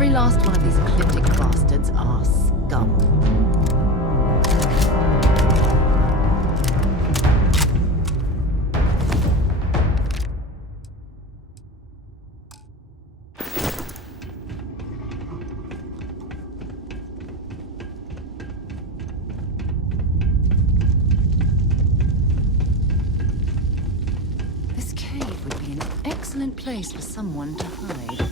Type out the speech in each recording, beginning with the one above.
Every last one of these ecliptic bastards are scum. This cave would be an excellent place for someone to hide.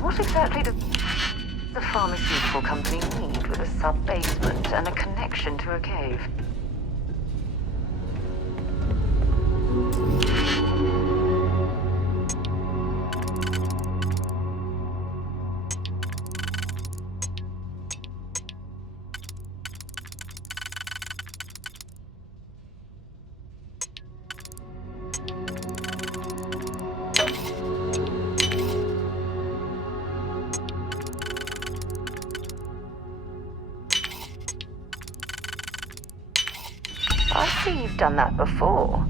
What exactly does the pharmaceutical company need with a sub-basement and a connection to a cave? I see you've done that before.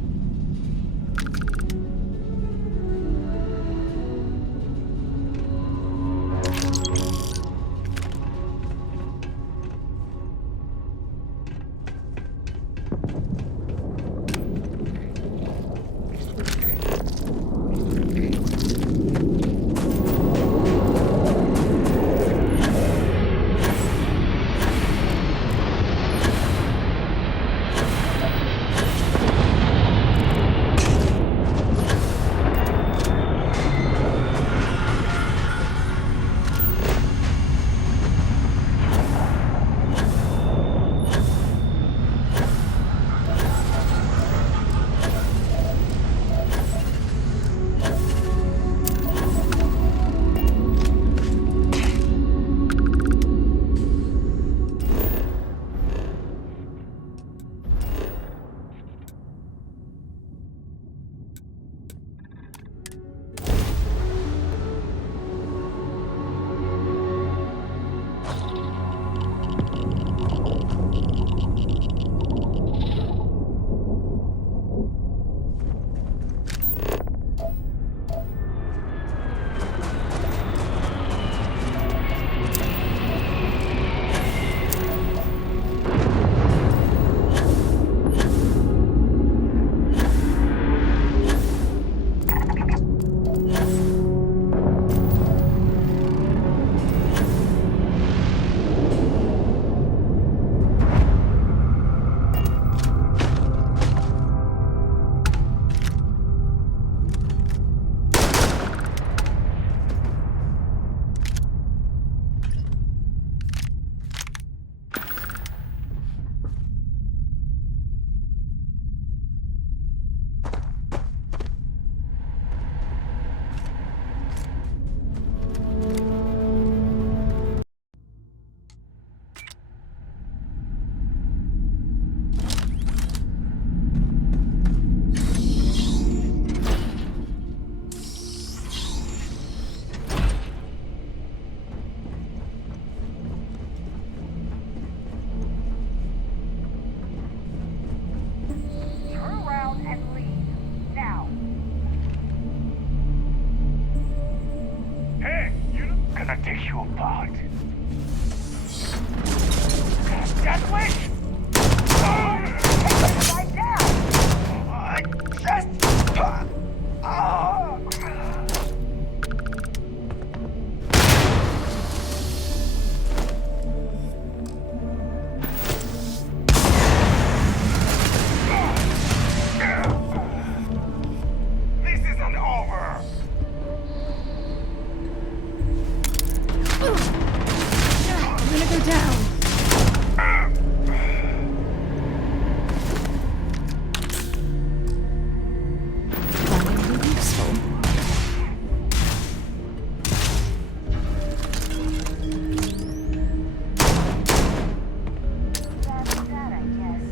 you apart. Deathwish! Take this guy down! This isn't over! I'm gonna go down. Finally useful. That's that, I guess.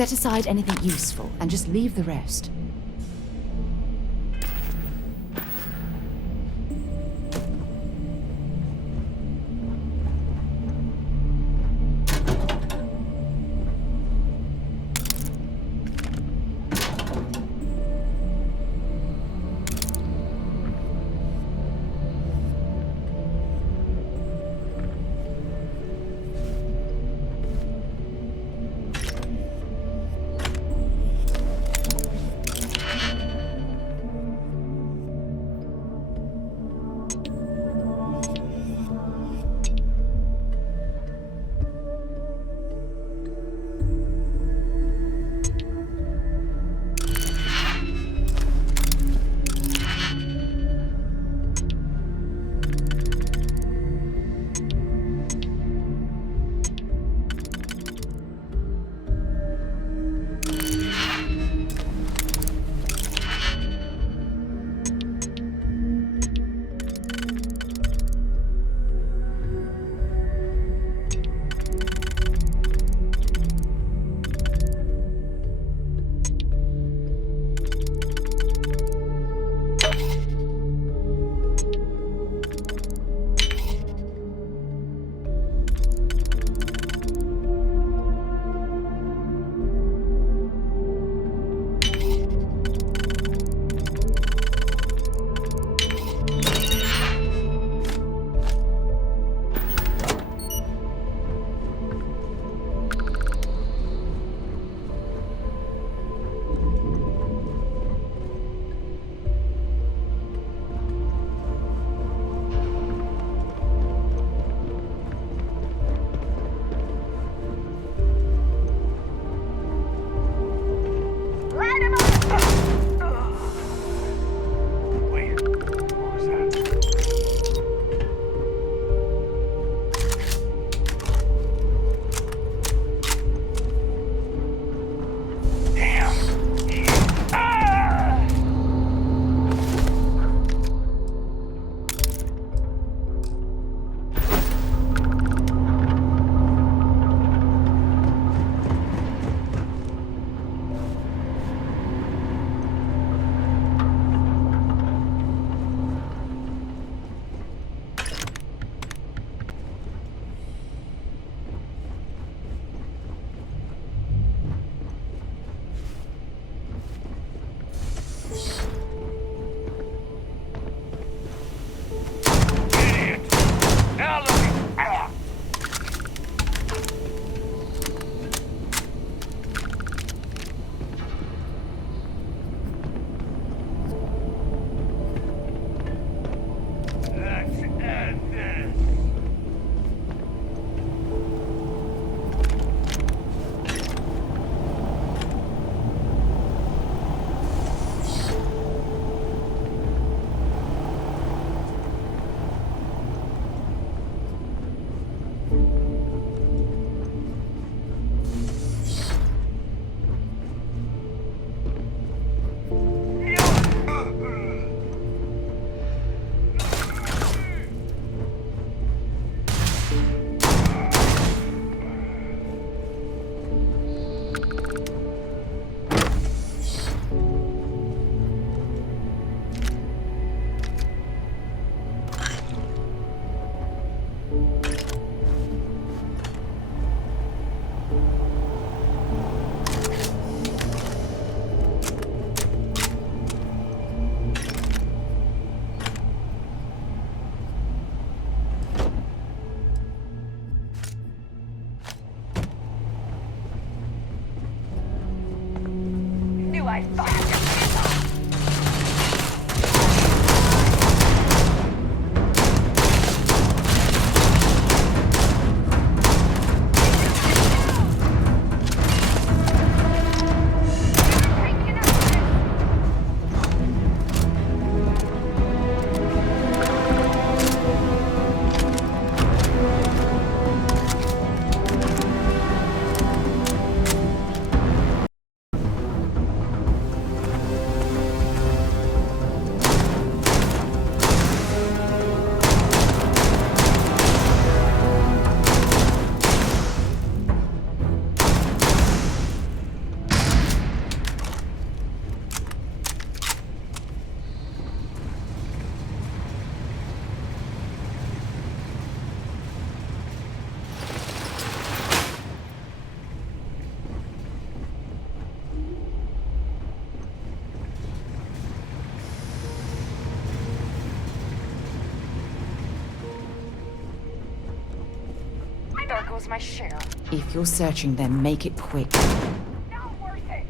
Set aside anything useful and just leave the rest. goes my share. If you're searching, then make it quick. Not worth it.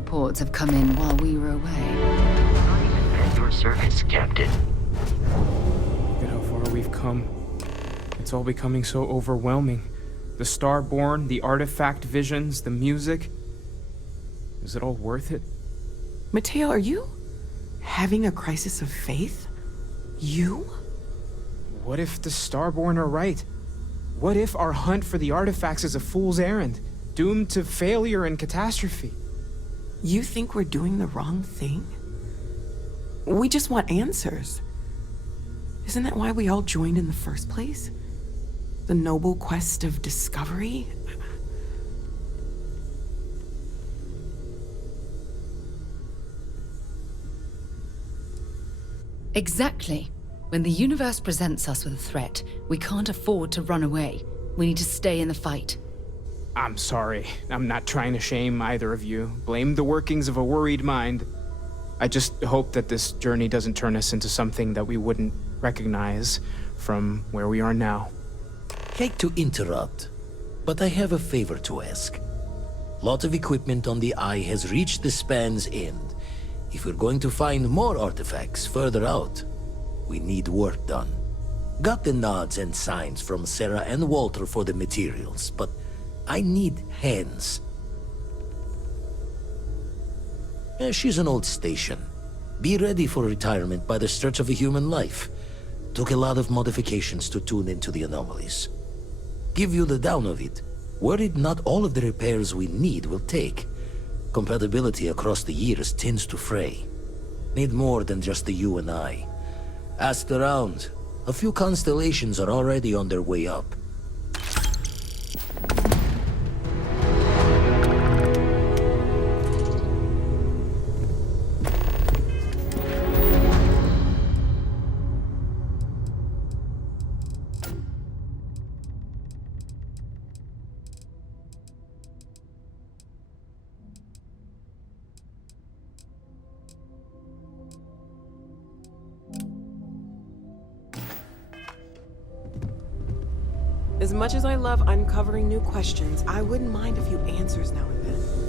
reports have come in while we were away. Not even at your service, Captain. Look at how far we've come. It's all becoming so overwhelming. The Starborn, the artifact visions, the music. Is it all worth it? Mateo, are you having a crisis of faith? You? What if the Starborn are right? What if our hunt for the artifacts is a fool's errand, doomed to failure and catastrophe? You think we're doing the wrong thing? We just want answers. Isn't that why we all joined in the first place? The noble quest of discovery? Exactly. When the universe presents us with a threat, we can't afford to run away. We need to stay in the fight. I'm sorry. I'm not trying to shame either of you. Blame the workings of a worried mind. I just hope that this journey doesn't turn us into something that we wouldn't recognize from where we are now. Hate to interrupt, but I have a favor to ask. Lot of equipment on the Eye has reached the span's end. If we're going to find more artifacts further out, we need work done. Got the nods and signs from Sarah and Walter for the materials, but I need hands. She's an old station. Be ready for retirement by the stretch of a human life. Took a lot of modifications to tune into the anomalies. Give you the down of it. Worried not all of the repairs we need will take. Compatibility across the years tends to fray. Need more than just the you and I. Asked around. A few constellations are already on their way up. As much as I love uncovering new questions, I wouldn't mind a few answers now and then.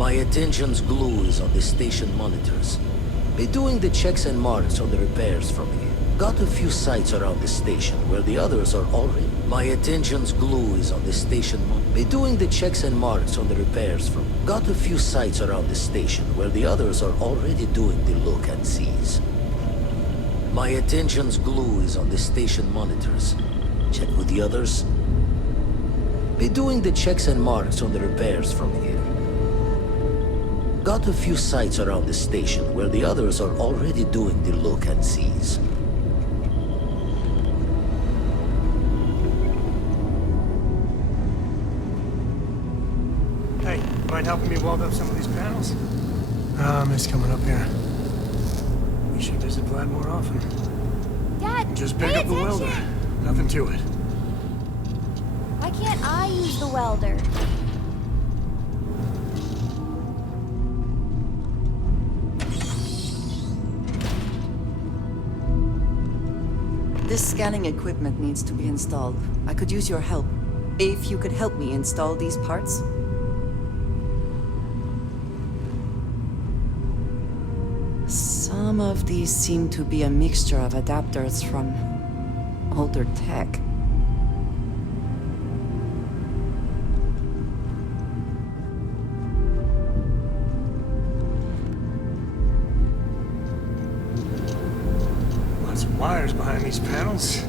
My attention's glue is on the station monitors. Be doing the checks and marks on the repairs from here. Got a few sites around the station where the others are already. My attention's glue is on the station. Be doing the checks and marks on the repairs from. Got a few sites around the station where the others are already doing the look and sees. My attention's glue is on the station monitors. Check with the others. Be doing the checks and marks on the repairs from here. Got a few sites around the station where the others are already doing the look and sees. Hey, mind helping me weld up some of these panels? I miss coming up here. We should visit Vlad more often. Dad, Just pay pick up the attention. welder. Nothing to it. Why can't I use the welder? This scanning equipment needs to be installed. I could use your help. If you could help me install these parts. Some of these seem to be a mixture of adapters from older tech. Lots of wires behind these panels.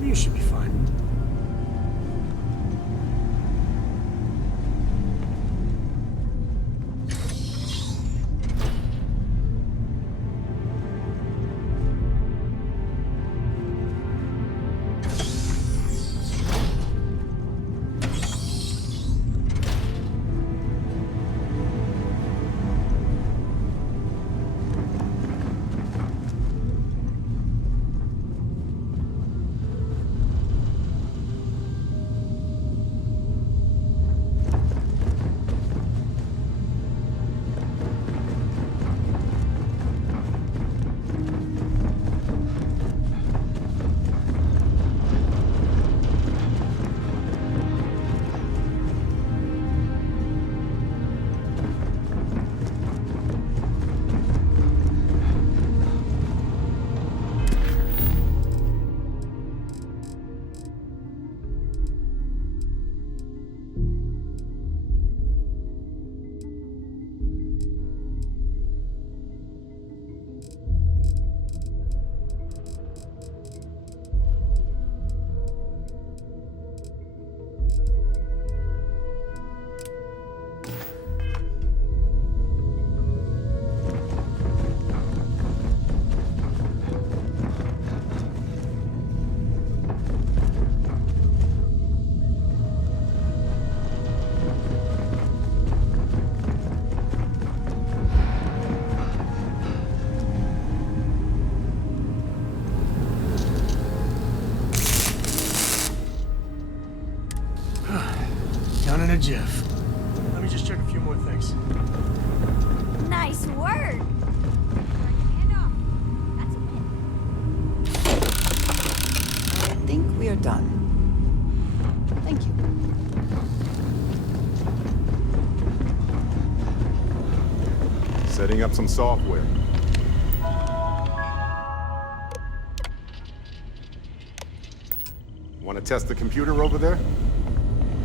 You should be fine. Done in a jiff. Let me just check a few more things. Nice work. Hand off. That's a win. I think we are done. Thank you. Setting up some software. Want to test the computer over there?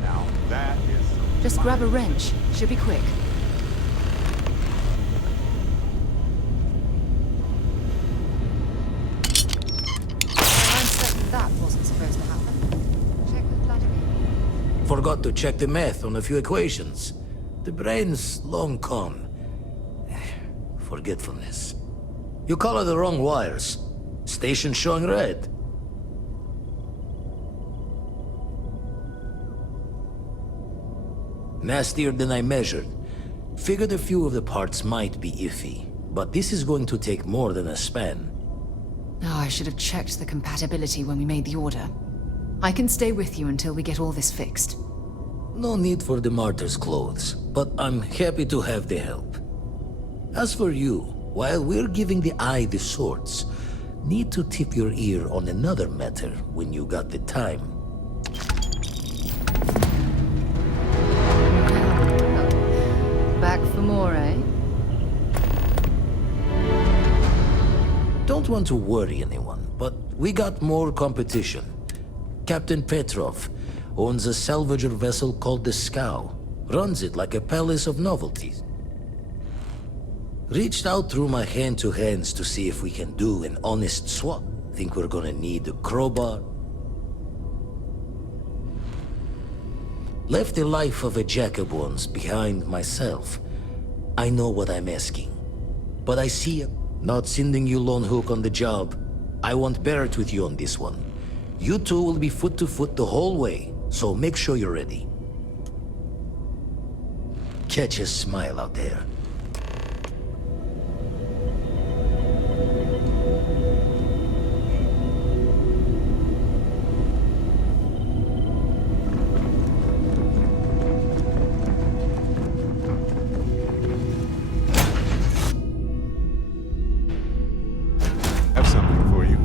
Now that is... Just grab a wrench. Should be quick. I'm certain that wasn't supposed to happen. Check with Vladimir. Forgot to check the math on a few equations. The brain's long gone. Forgetfulness. You color the wrong wires. Station showing red. Nastier than I measured. Figured a few of the parts might be iffy, but this is going to take more than a span. Oh, I should have checked the compatibility when we made the order. I can stay with you until we get all this fixed. No need for the martyr's clothes, but I'm happy to have the help. As for you, while we're giving the eye the swords, need to tip your ear on another matter when you got the time. Back for more, eh? Don't want to worry anyone, but we got more competition. Captain Petrov owns a salvager vessel called the Scow. Runs it like a palace of novelties. Reached out through my hand-to-hands to see if we can do an honest swap. Think we're gonna need a crowbar? Left the life of a Jacobons behind myself. I know what I'm asking. But I see it. Not sending you lone hook on the job. I want Barrett with you on this one. You two will be foot to foot the whole way, so make sure you're ready. Catch a smile out there. Have something for you.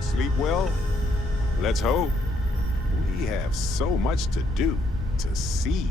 Sleep well? Let's hope. We have so much to do, to see.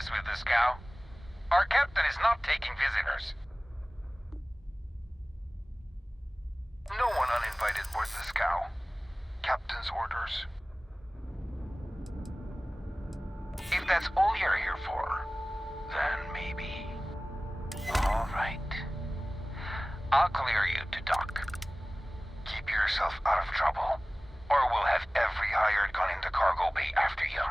With the scow. Our captain is not taking visitors. No one uninvited boards the scow. Captain's orders. If that's all you're here for, then maybe. All right. I'll clear you to dock. Keep yourself out of trouble, or we'll have every hired gun in the cargo bay after you.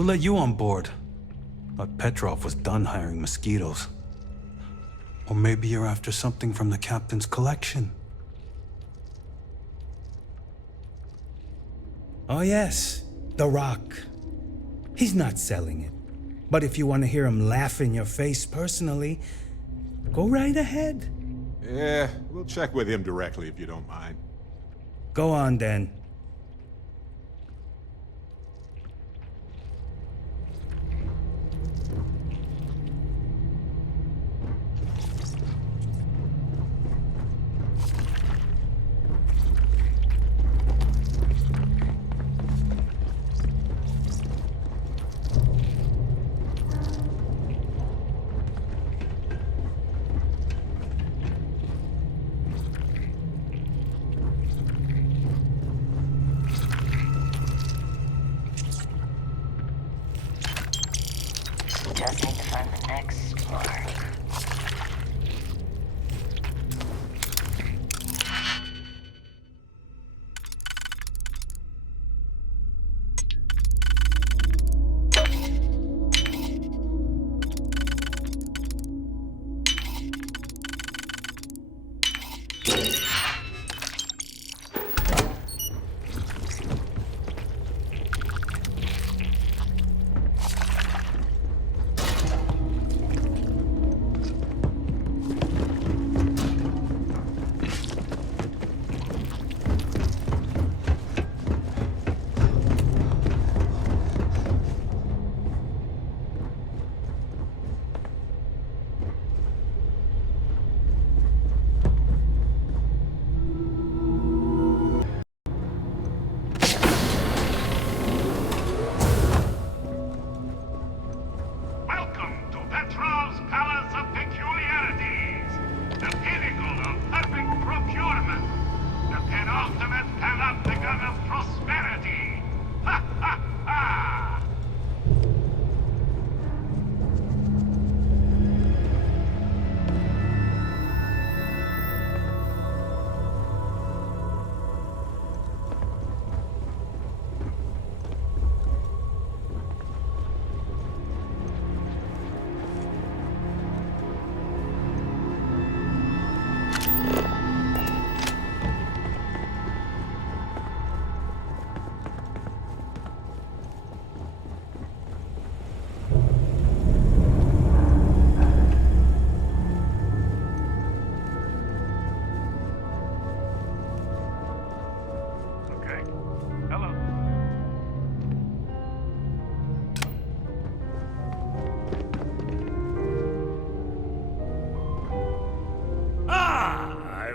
We'll let you on board. But Petrov was done hiring mosquitoes. Or maybe you're after something from the captain's collection. Oh yes, The Rock. He's not selling it. But if you want to hear him laugh in your face personally, go right ahead. Yeah, we'll check with him directly if you don't mind. Go on then. Just need to find the next mark.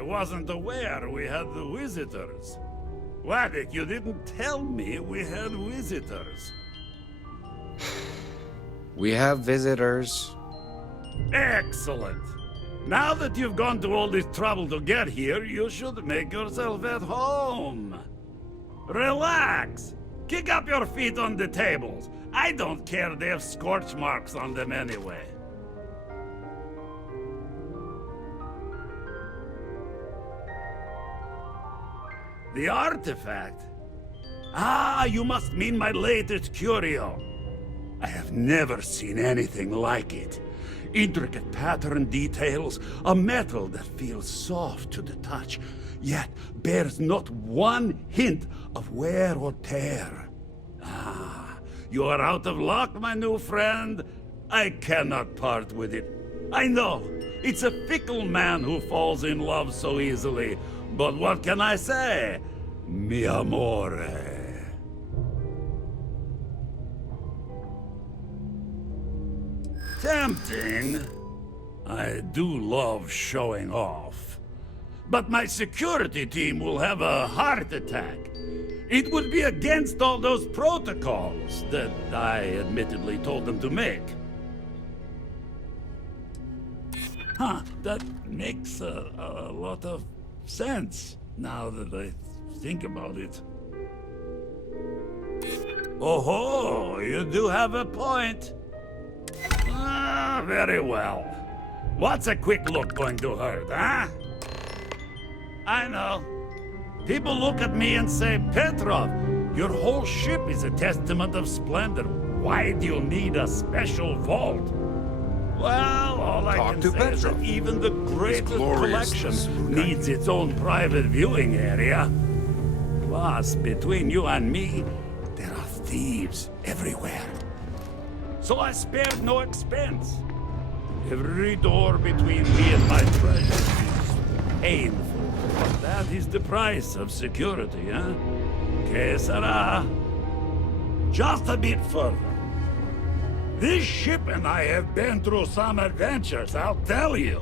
Wasn't aware we had the visitors. Waddick, you didn't tell me we had visitors. We have visitors. Excellent. Now that you've gone to all this trouble to get here, you should make yourself at home. Relax. Kick up your feet on the tables. I don't care they have scorch marks on them anyway. The artifact? Ah, you must mean my latest curio. I have never seen anything like it. Intricate pattern details, a metal that feels soft to the touch, yet bears not one hint of wear or tear. Ah, you are out of luck, my new friend. I cannot part with it. I know, it's a fickle man who falls in love so easily. But what can I say? Mi amore. Tempting. I do love showing off. But my security team will have a heart attack. It would be against all those protocols that I admittedly told them to make. Huh, that makes a lot of sense, now that I think about it. Oh-ho, you do have a point. Ah, very well. What's a quick look going to hurt, huh? I know. People look at me and say, Petrov, your whole ship is a testament of splendor. Why do you need a special vault? Well, all I can say is that even the greatest collection needs its own private viewing area. Plus, between you and me, there are thieves everywhere. So I spared no expense. Every door between me and my treasure is painful. But that is the price of security, huh? Que sera? Just a bit further. This ship and I have been through some adventures, I'll tell you.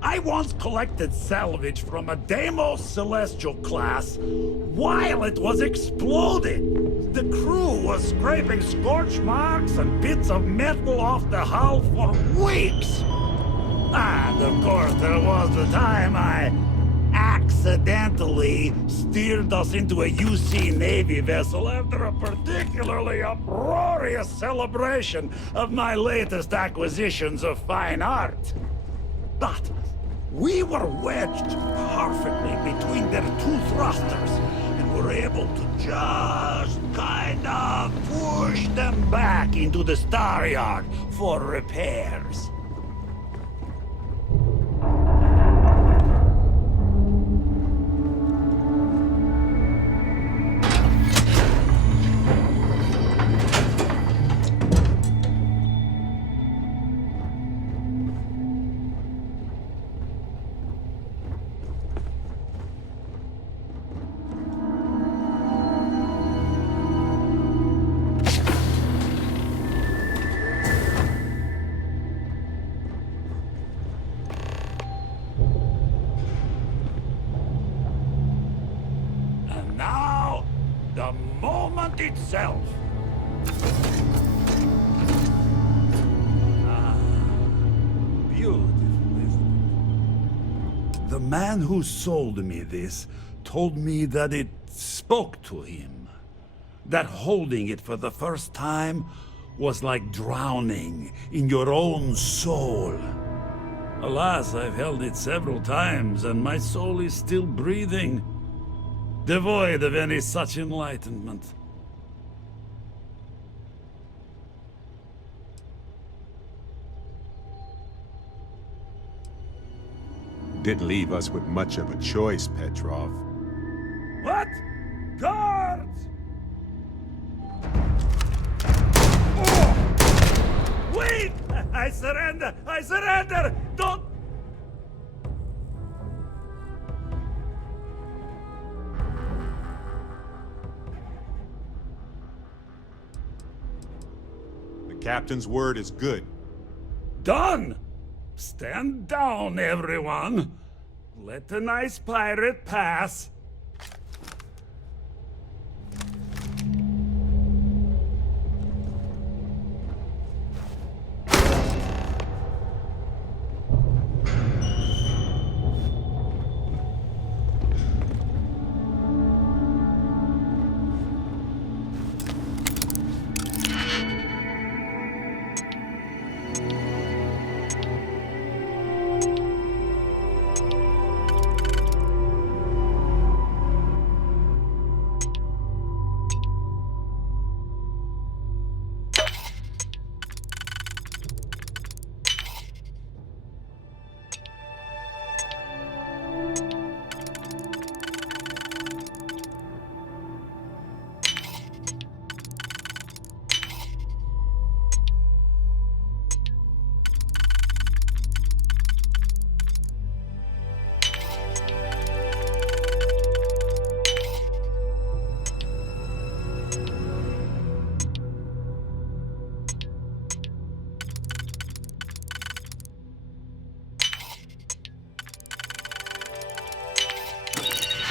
I once collected salvage from a Deimos Celestial class while it was exploding. The crew was scraping scorch marks and bits of metal off the hull for weeks. And of course there was the time I accidentally steered us into a UC Navy vessel after a particularly uproarious celebration of my latest acquisitions of fine art. But we were wedged perfectly between their two thrusters and were able to just kind of push them back into the star yard for repairs. The moment itself. Beautiful, isn't it? The man who sold me this told me that it spoke to him. That holding it for the first time was like drowning in your own soul. Alas, I've held it several times, and my soul is still breathing, devoid of any such enlightenment. Didn't leave us with much of a choice, Petrov. What? Guards! Wait! I surrender! I surrender! Don't... The captain's word is good. Done! Stand down, everyone. Let the nice pirate pass.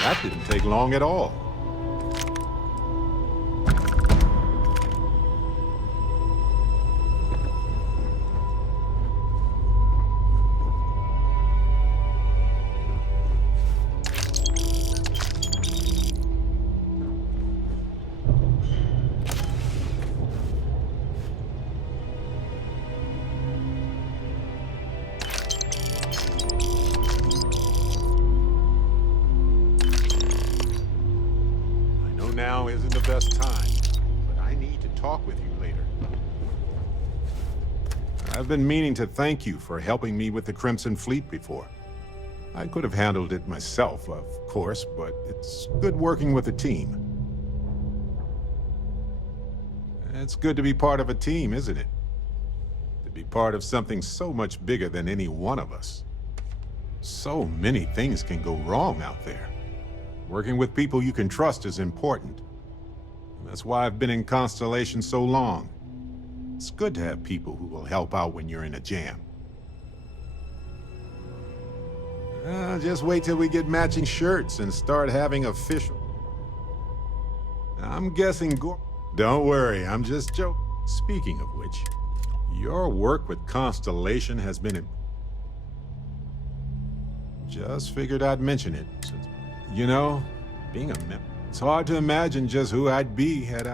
That didn't take long at all. Now isn't the best time, but I need to talk with you later. I've been meaning to thank you for helping me with the Crimson Fleet before. I could have handled it myself, of course, but it's good working with a team. It's good to be part of a team, isn't it? To be part of something so much bigger than any one of us. So many things can go wrong out there. Working with people you can trust is important. That's why I've been in Constellation so long. It's good to have people who will help out when you're in a jam. Just wait till we get matching shirts and start having official... I'm guessing Don't worry, I'm just joking. Speaking of which, your work with Constellation has been... Just figured I'd mention it. You know, being a member, it's hard to imagine just who I'd be had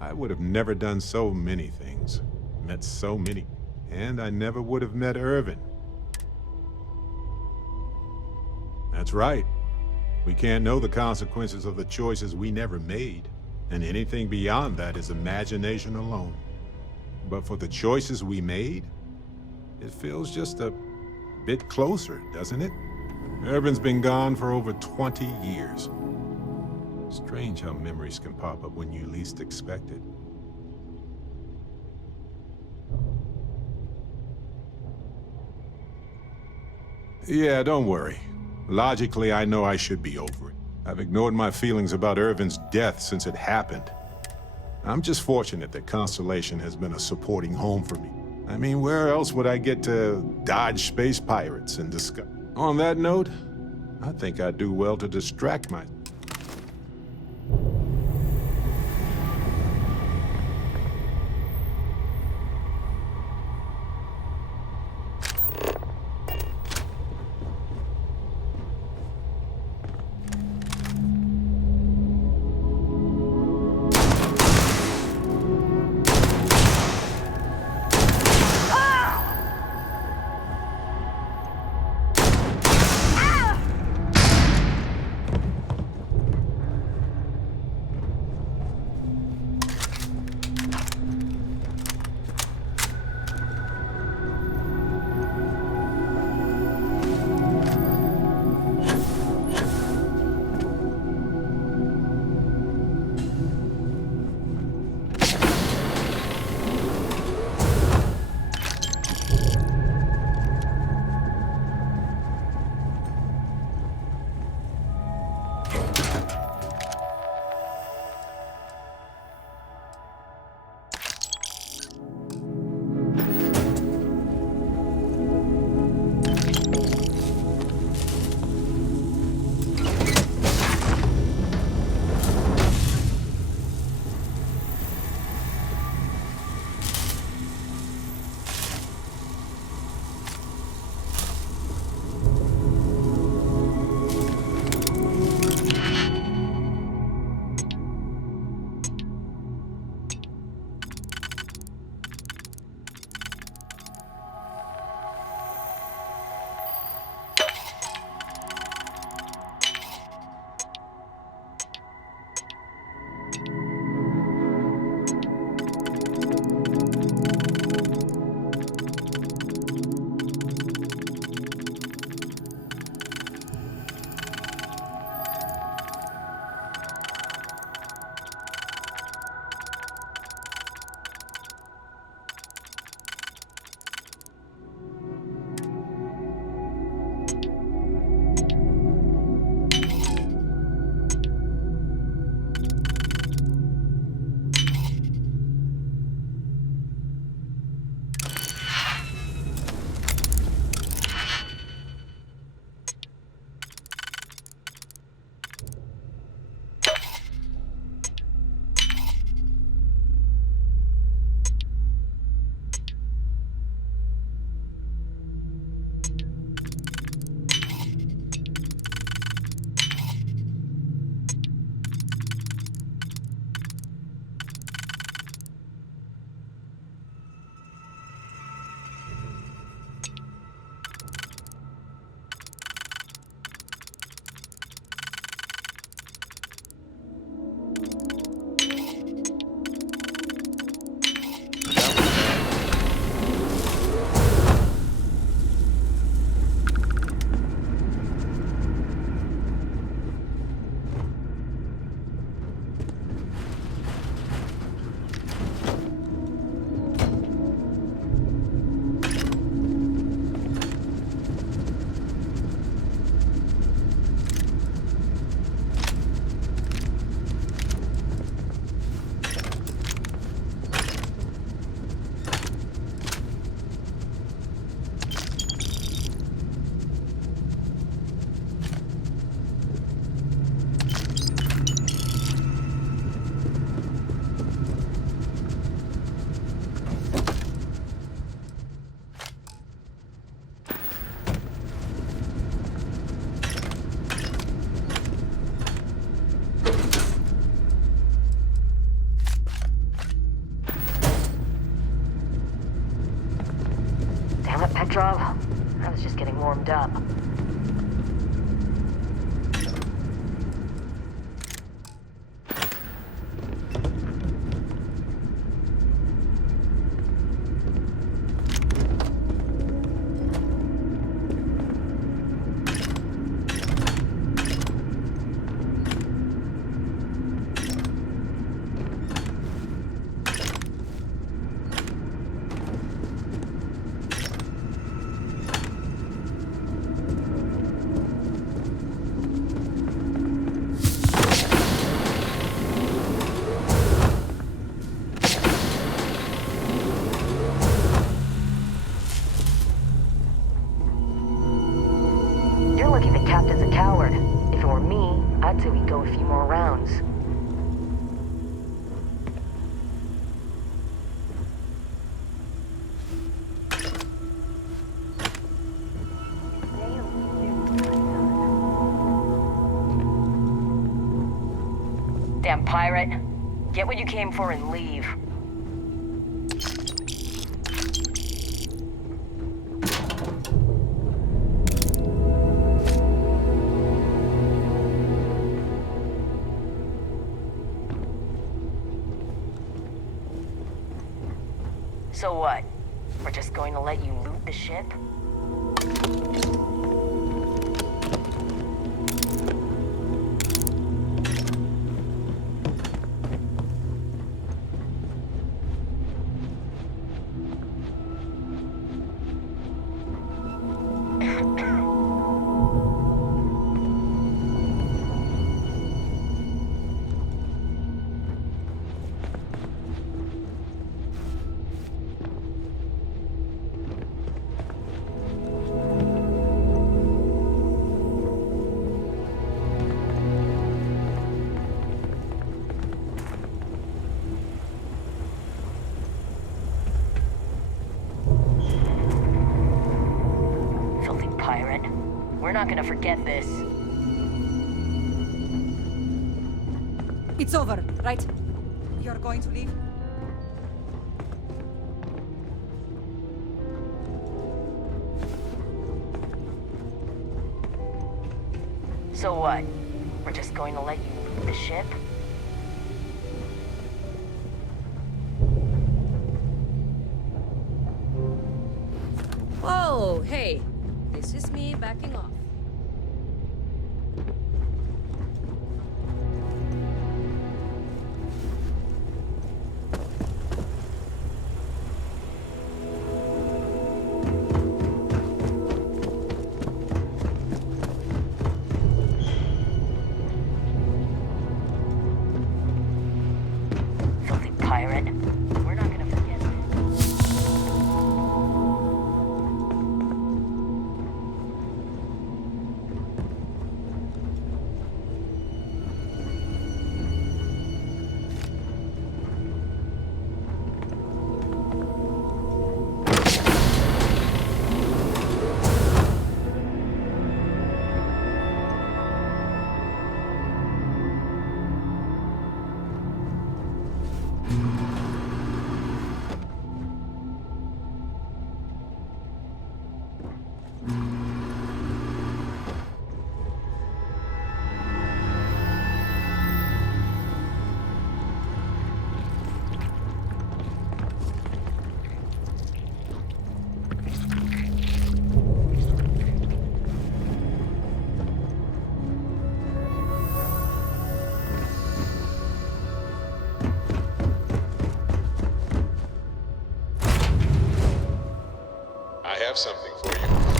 I would have never done so many things, met so many, and I never would have met Irvin. That's right. We can't know the consequences of the choices we never made, and anything beyond that is imagination alone. But for the choices we made, it feels just a bit closer, doesn't it? Irvin's been gone for over 20 years. Strange how memories can pop up when you least expect it. Yeah, don't worry. Logically, I know I should be over it. I've ignored my feelings about Irvin's death since it happened. I'm just fortunate that Constellation has been a supporting home for me. I mean, where else would I get to dodge space pirates and discuss? On that note, I think I'd do well to distract myself. that till we go a few more rounds. Damn pirate. Get what you came for and leave. So what? We're just going to let you loot the ship? We're not gonna forget this. It's over, right? You're going to leave? So what? We're just going to let you loot the ship? Oh, hey. This is me backing off. Filthy pirate. We're not gonna forget this. I have something for you.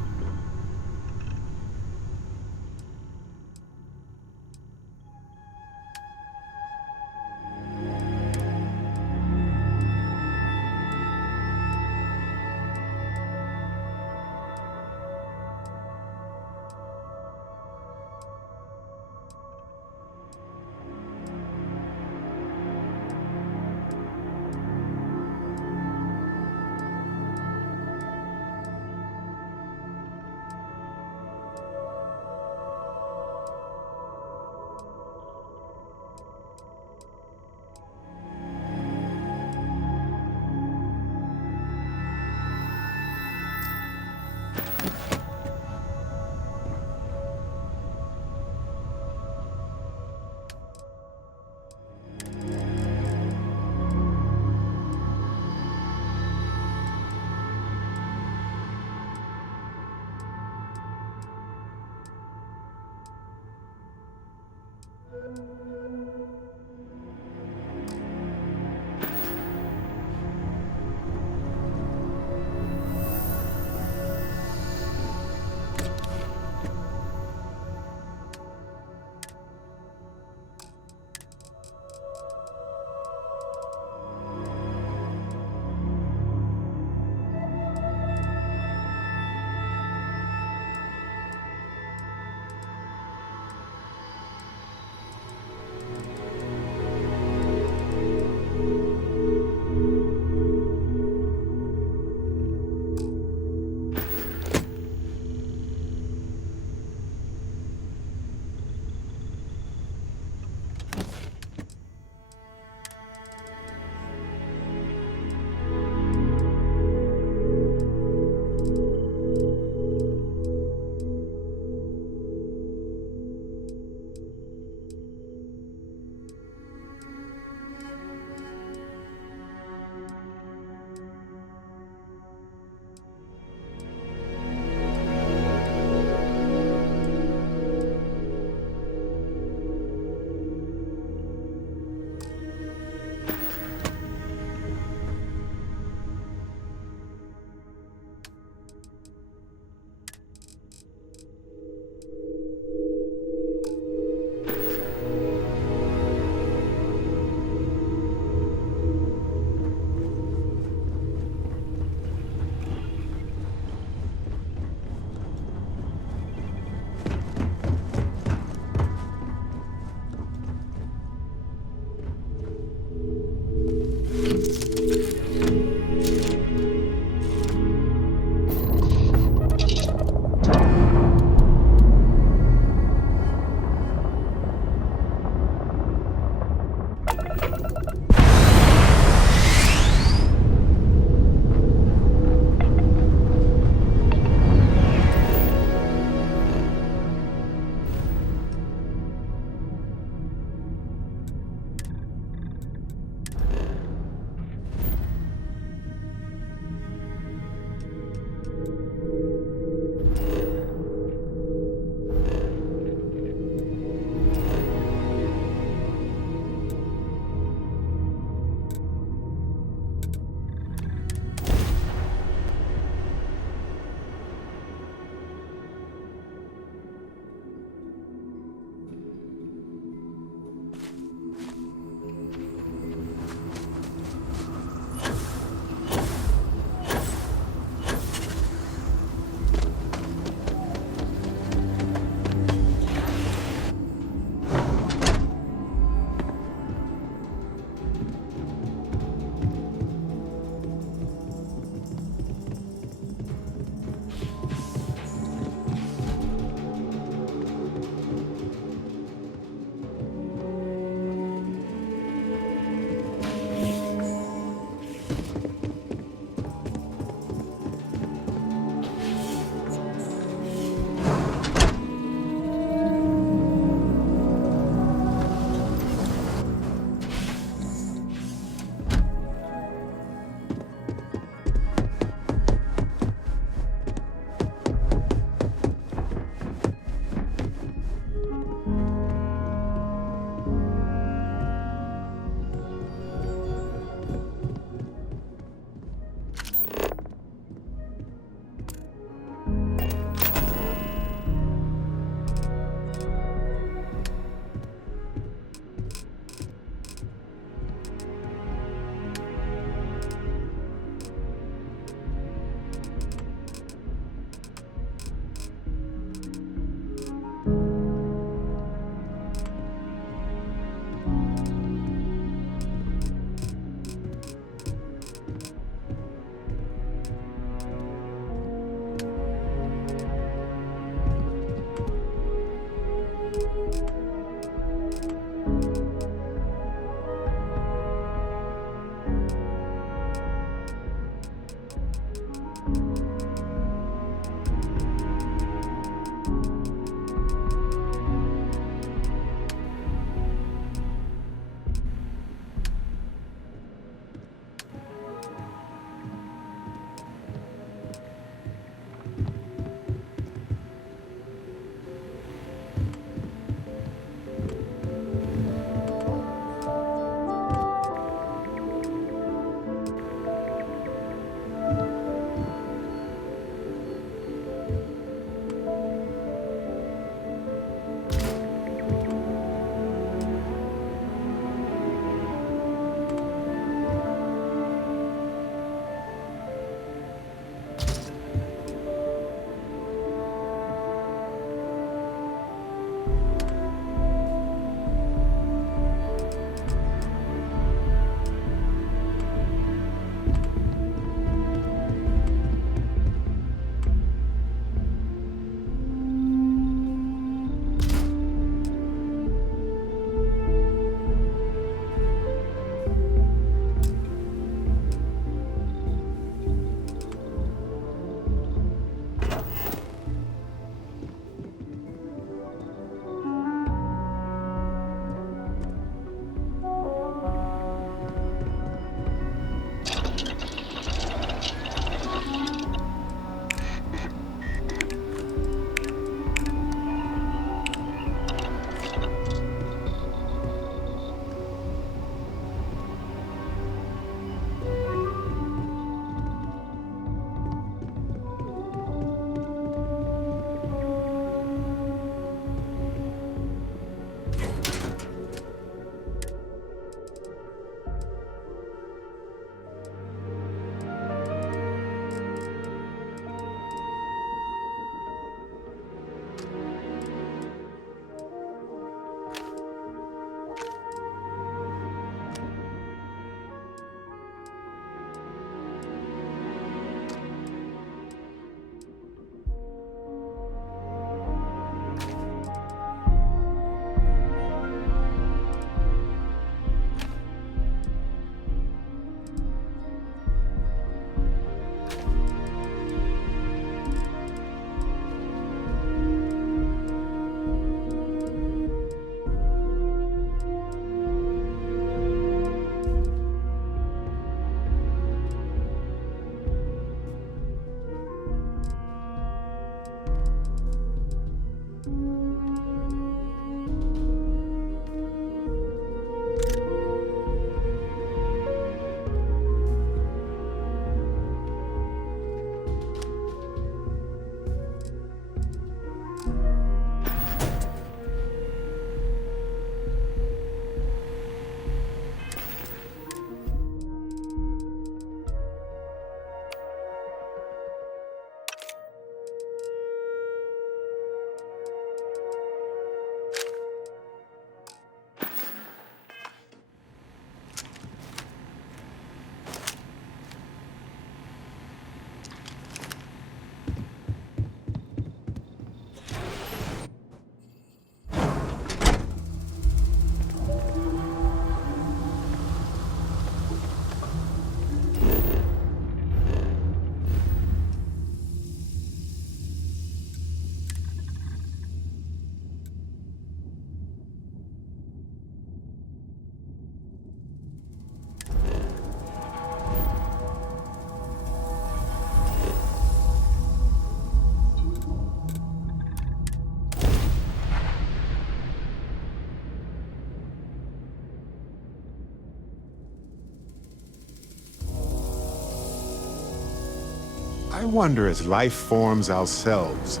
wonder, as life forms ourselves,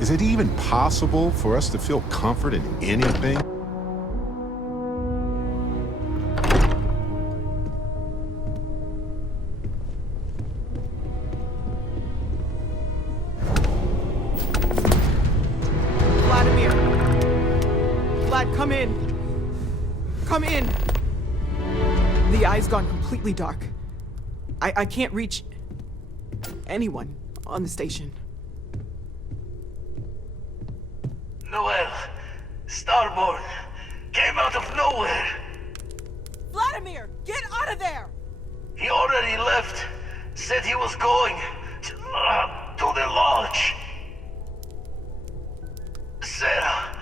is it even possible for us to feel comfort in anything? Vladimir! Vlad, come in! Come in! The eye's gone completely dark. I can't reach anyone on the station. Noel, Starborn, came out of nowhere. Vladimir, get out of there! He already left. Said he was going to the lodge. Sarah,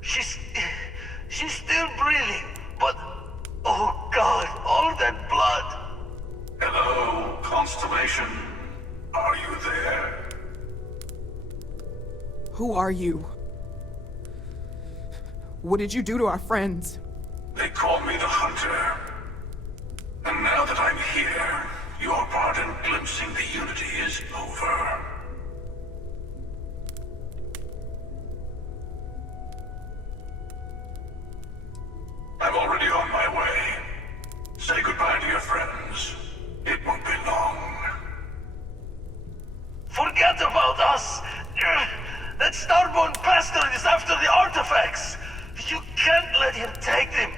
she's still breathing, but oh God, all that blood. Hello, Constellation. Are you there? Who are you? What did you do to our friends? They call me the Hunter. And now that I'm here, your part in glimpsing the Unity is over. I'm already on my way. Say goodbye to your friends. It won't be long. Forget about us! That Starborn bastard is after the artifacts! You can't let him take them!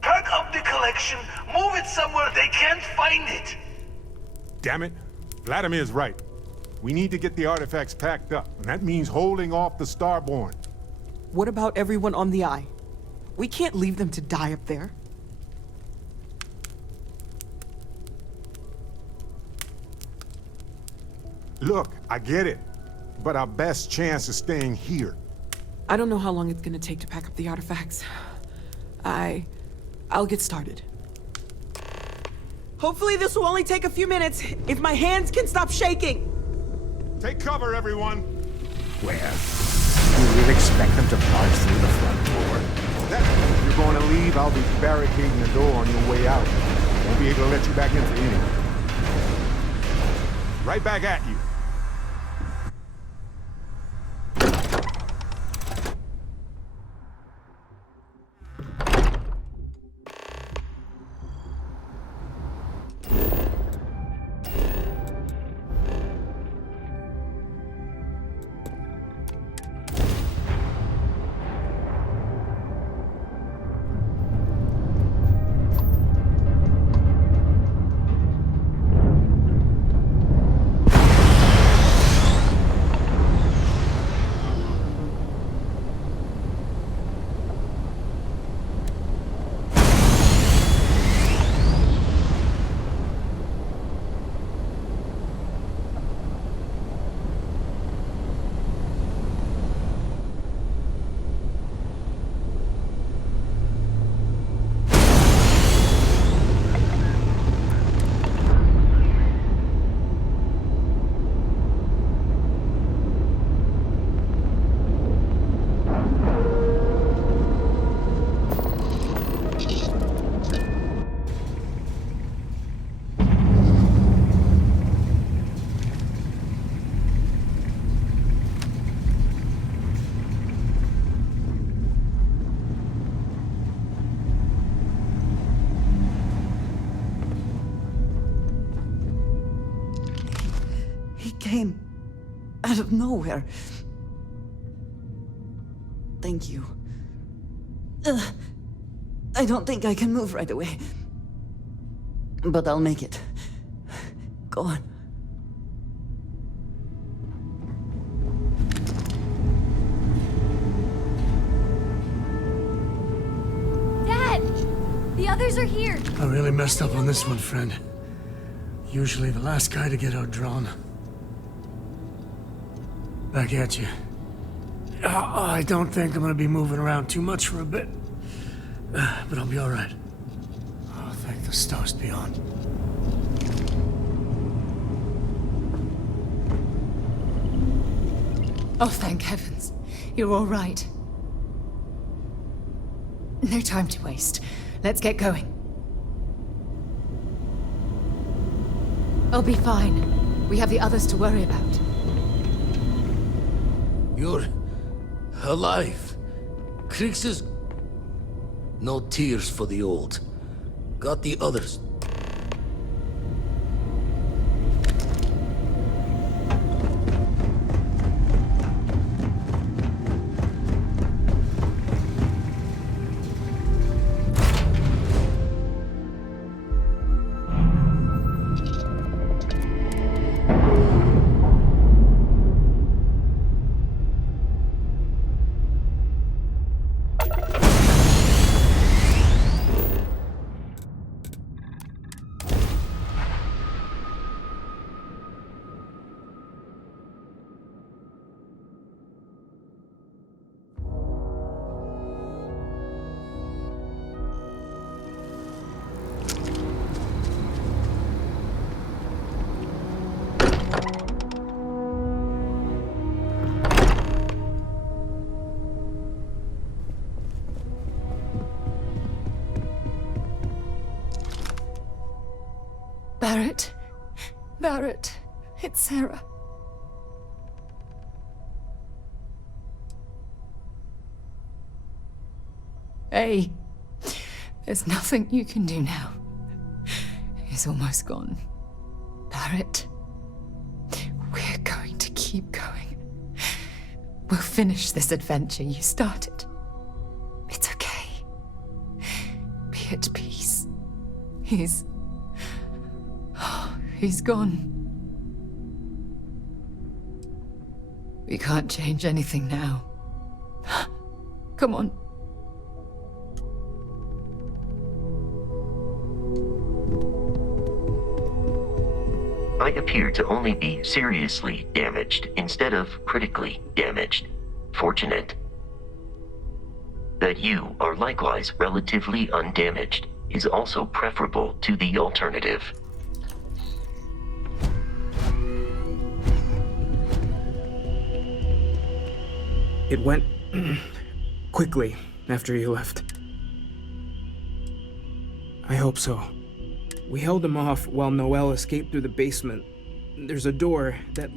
Pack up the collection, move it somewhere they can't find it! Damn it. Vladimir's right. We need to get the artifacts packed up, and that means holding off the Starborn. What about everyone on the Eye? We can't leave them to die up there. Look, I get it, but our best chance is staying here. I don't know how long it's gonna take to pack up the artifacts. I'll get started. Hopefully this will only take a few minutes, if my hands can stop shaking! Take cover, everyone! Where? You really expect them to barge through the front door? If you're going to leave, I'll be barricading the door on your way out. Won't be able to let you back in for anything. Right back at you. Came out of nowhere. Thank you. I don't think I can move right away. But I'll make it. Go on. Dad! The others are here. I really messed up on this one, friend. Usually the last guy to get outdrawn. Back at you. I don't think I'm gonna be moving around too much for a bit. But I'll be alright. Oh, thank the stars beyond. Oh, thank heavens. You're all right. No time to waste. Let's get going. I'll be fine. We have the others to worry about. You're alive. Krix is... No tears for the old. Got the others. Barrett, it's Sarah. Hey, there's nothing you can do now. He's almost gone. Barrett, we're going to keep going. We'll finish this adventure you started. It's okay. Be at peace. He's gone. We can't change anything now. Come on. I appear to only be seriously damaged instead of critically damaged. Fortunate. That you are likewise relatively undamaged is also preferable to the alternative. It went quickly after you left. I hope so. We held him off while Noel escaped through the basement. There's a door that...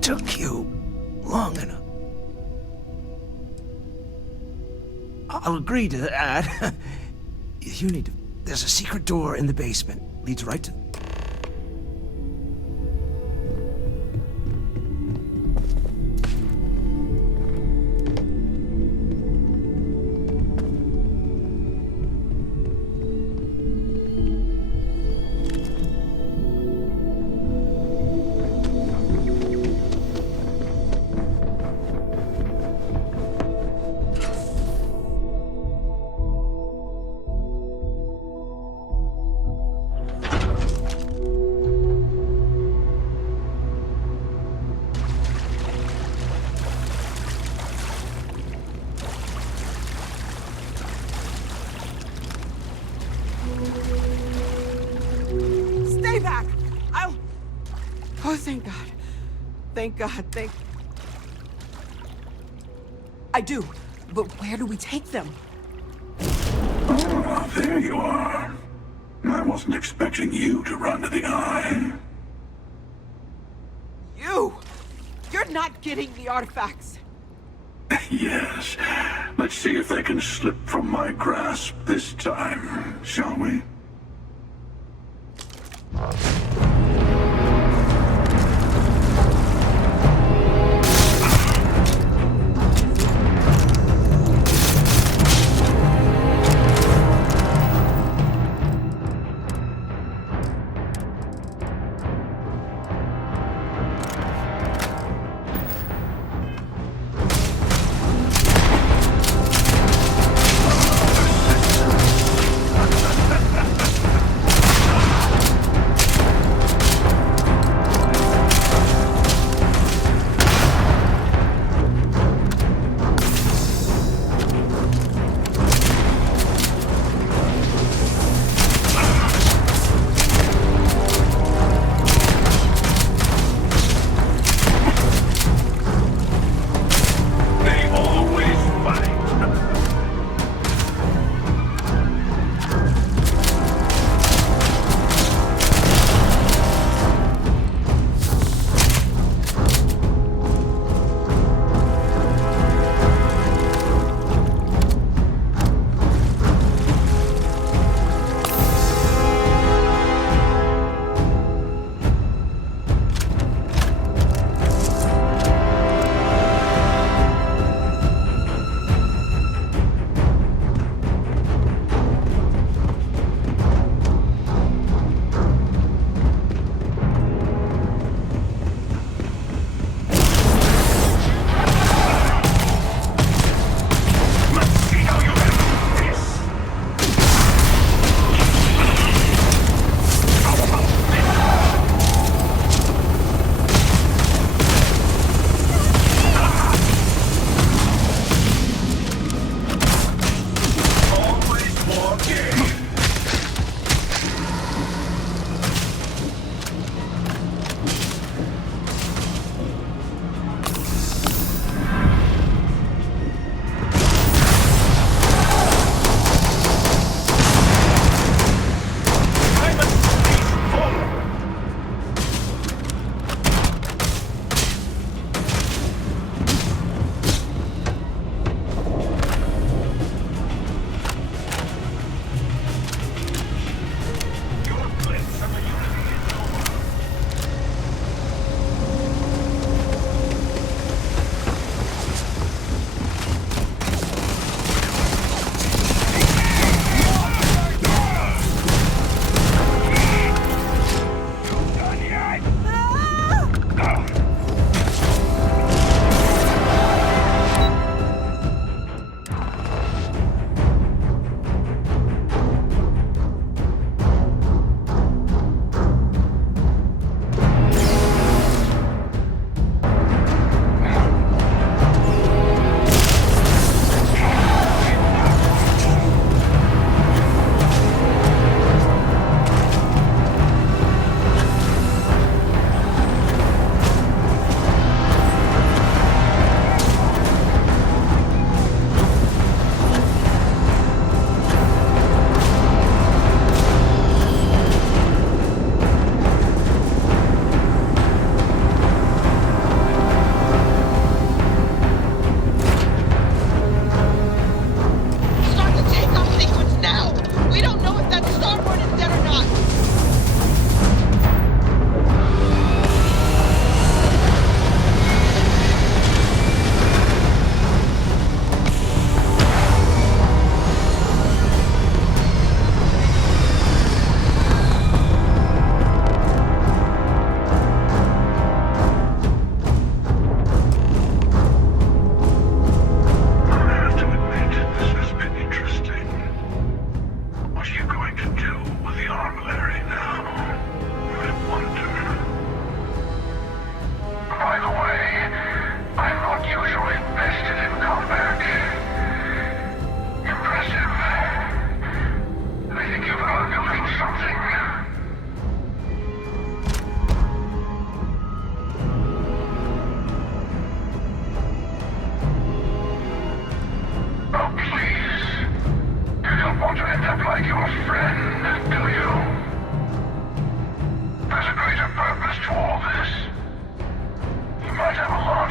Took you long enough. I'll agree to that. You need to... There's a secret door in the basement. Leads right to... Stay back! Oh, thank God. Thank God, I do, but where do we take them? Ah, there you are. I wasn't expecting you to run to the eye. You're not getting the artifacts. Yes. Let's see if they can slip from my grasp this time, shall we?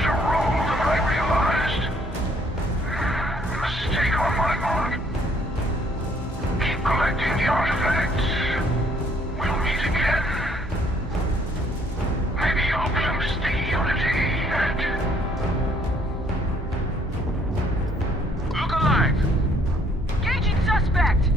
larger role than I realized. Mistake on my part. Keep collecting the artifacts. We'll meet again. Maybe you'll glimpse the unity and... Look alive! Engaging suspect!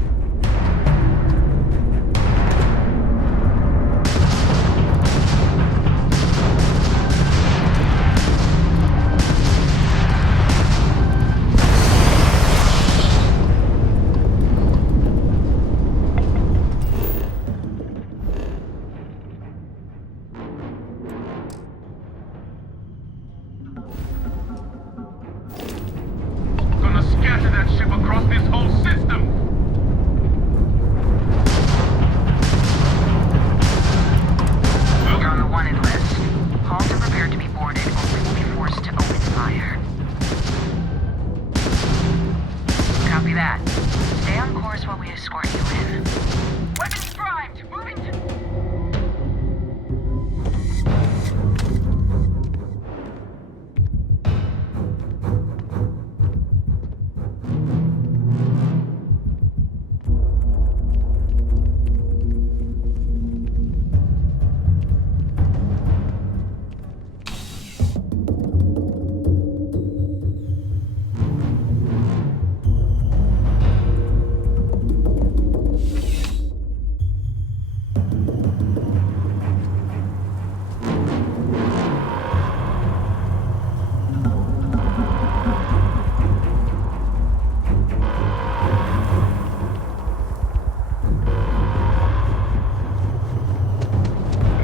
Gonna scatter that ship across this whole system! You're on the wanted list. Halt and prepare to be boarded, or we will be forced to open fire. Copy that. Stay on course while we escort you in. Weapons primed! Moving to...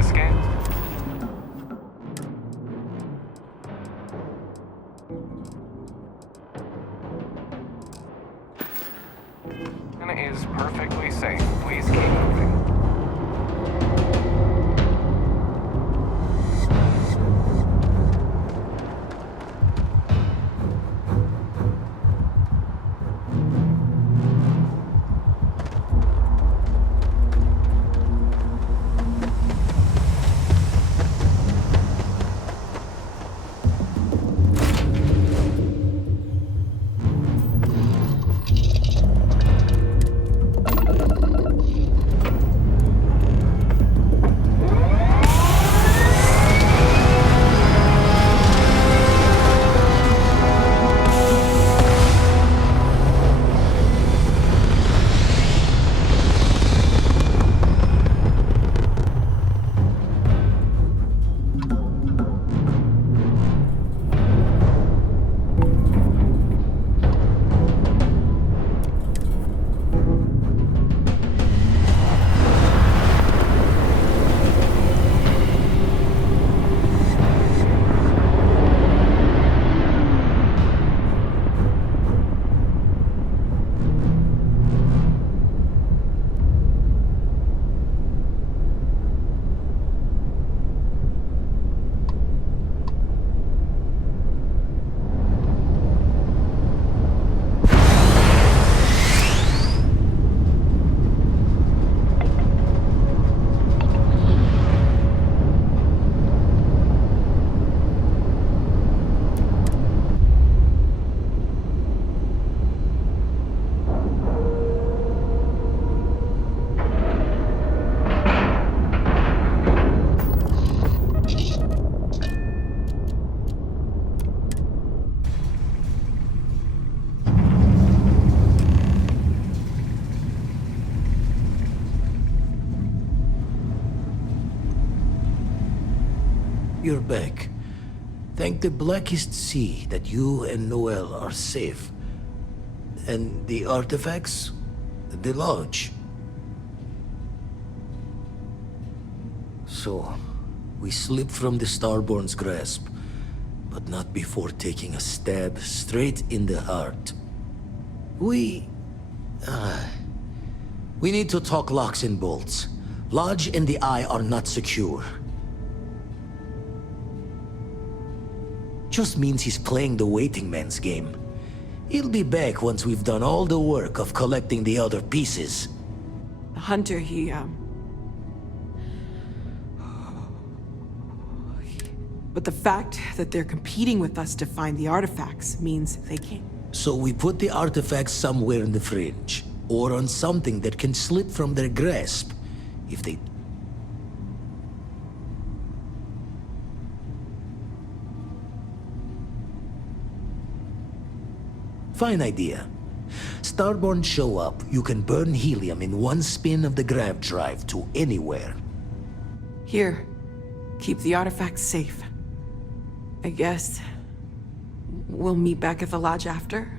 Scan. And it is perfectly safe. Please keep moving. You're back. Thank the blackest sea that you and Noel are safe. And the artifacts? The lodge. So, we slipped from the Starborn's grasp, but not before taking a stab straight in the heart. We need to talk locks and bolts. Lodge and the Eye are not secure. Just means he's playing the waiting man's game. He'll be back once we've done all the work of collecting the other pieces. The hunter, But the fact that they're competing with us to find the artifacts means they can't. So we put the artifacts somewhere in the fringe, or on something that can slip from their grasp, if they... Fine idea. Starborn show up, you can burn helium in one spin of the grav drive to anywhere. Here, keep the artifacts safe. I guess we'll meet back at the lodge after?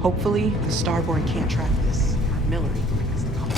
Hopefully, the Starborn can't track this. Millery is the call.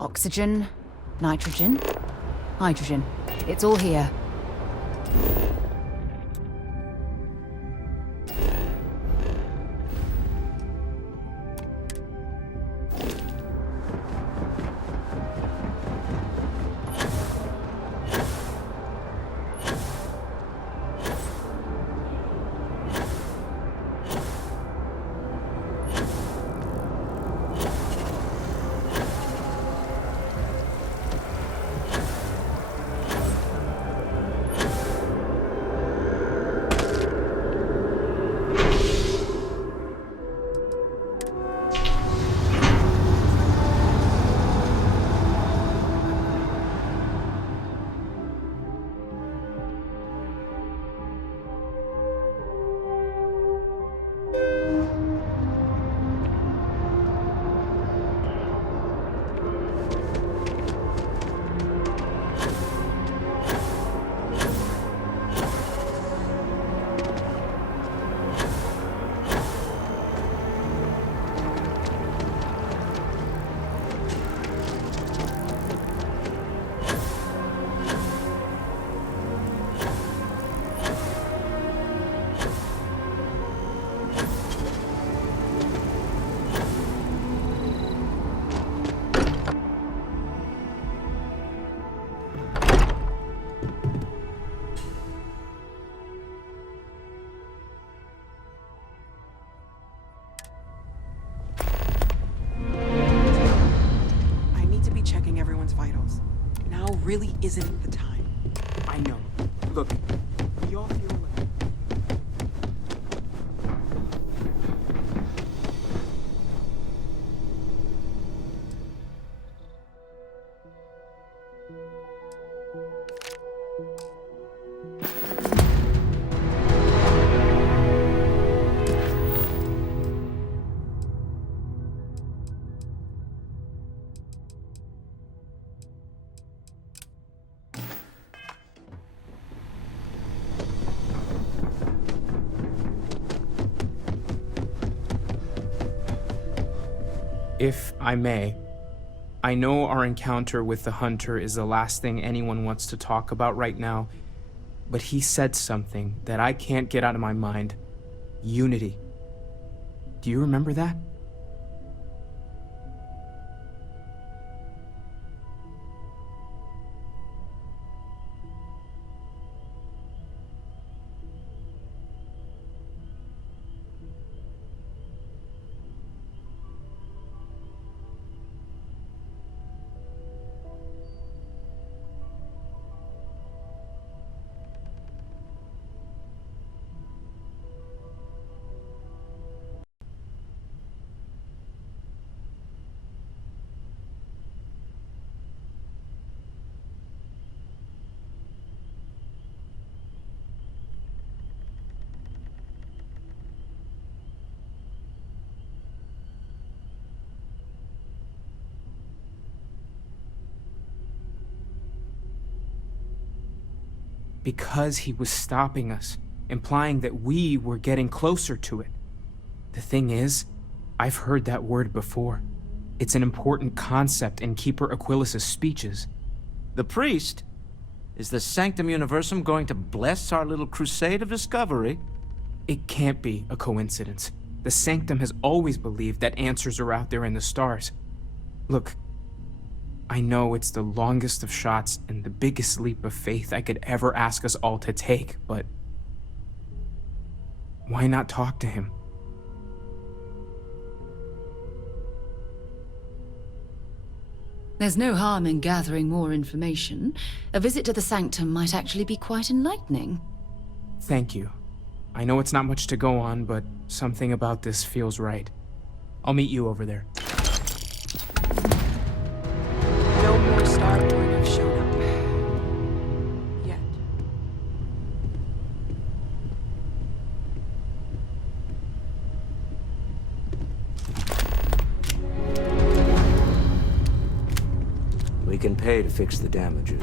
Oxygen, nitrogen, hydrogen. It's all here. Really isn't the time. I know. Look, we all feel like... If I may, I know our encounter with the Hunter is the last thing anyone wants to talk about right now, but he said something that I can't get out of my mind. Unity. Do you remember that? Because he was stopping us, implying that we were getting closer to it. The thing is, I've heard that word before. It's an important concept in Keeper Aquilas's speeches. The priest? Is the Sanctum Universum going to bless our little crusade of discovery? It can't be a coincidence. The Sanctum has always believed that answers are out there in the stars. Look, I know it's the longest of shots and the biggest leap of faith I could ever ask us all to take, but why not talk to him? There's no harm in gathering more information. A visit to the Sanctum might actually be quite enlightening. Thank you. I know it's not much to go on, but something about this feels right. I'll meet you over there. No more Starfield have shown up. Yet. We can pay to fix the damages.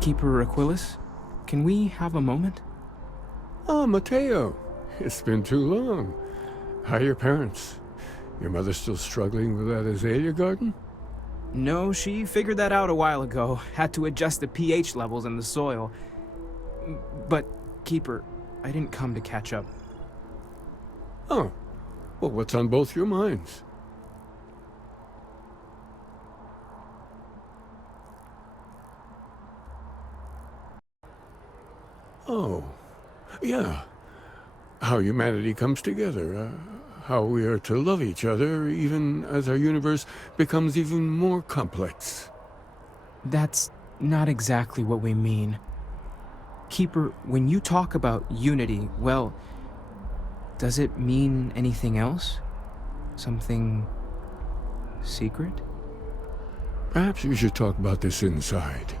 Keeper Aquilas, can we have a moment? Oh, Mateo. It's been too long. How are your parents? Your mother still struggling with that azalea garden? No, she figured that out a while ago. Had to adjust the pH levels in the soil. But, Keeper, I didn't come to catch up. Oh. Well, what's on both your minds? Oh, yeah. How humanity comes together. How we are to love each other even as our universe becomes even more complex. That's not exactly what we mean. Keeper, when you talk about unity, well, does it mean anything else? Something secret? Perhaps we should talk about this inside.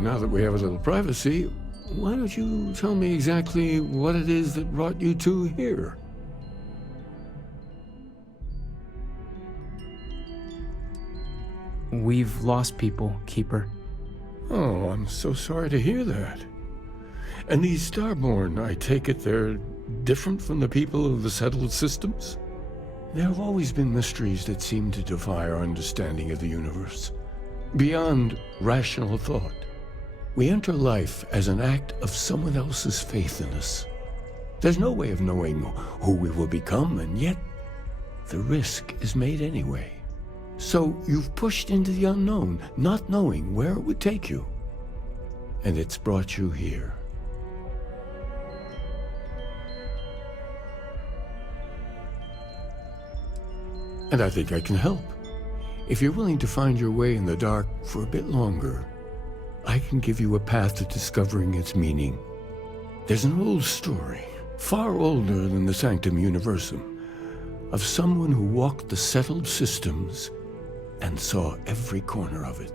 Now that we have a little privacy, why don't you tell me exactly what it is that brought you two here? We've lost people, Keeper. Oh, I'm so sorry to hear that. And these Starborn, I take it they're different from the people of the settled systems? There have always been mysteries that seem to defy our understanding of the universe. Beyond rational thought, we enter life as an act of someone else's faith in us. There's no way of knowing who we will become, and yet the risk is made anyway. So you've pushed into the unknown, not knowing where it would take you. And it's brought you here. And I think I can help. If you're willing to find your way in the dark for a bit longer, I can give you a path to discovering its meaning. There's an old story, far older than the Sanctum Universum, of someone who walked the settled systems and saw every corner of it.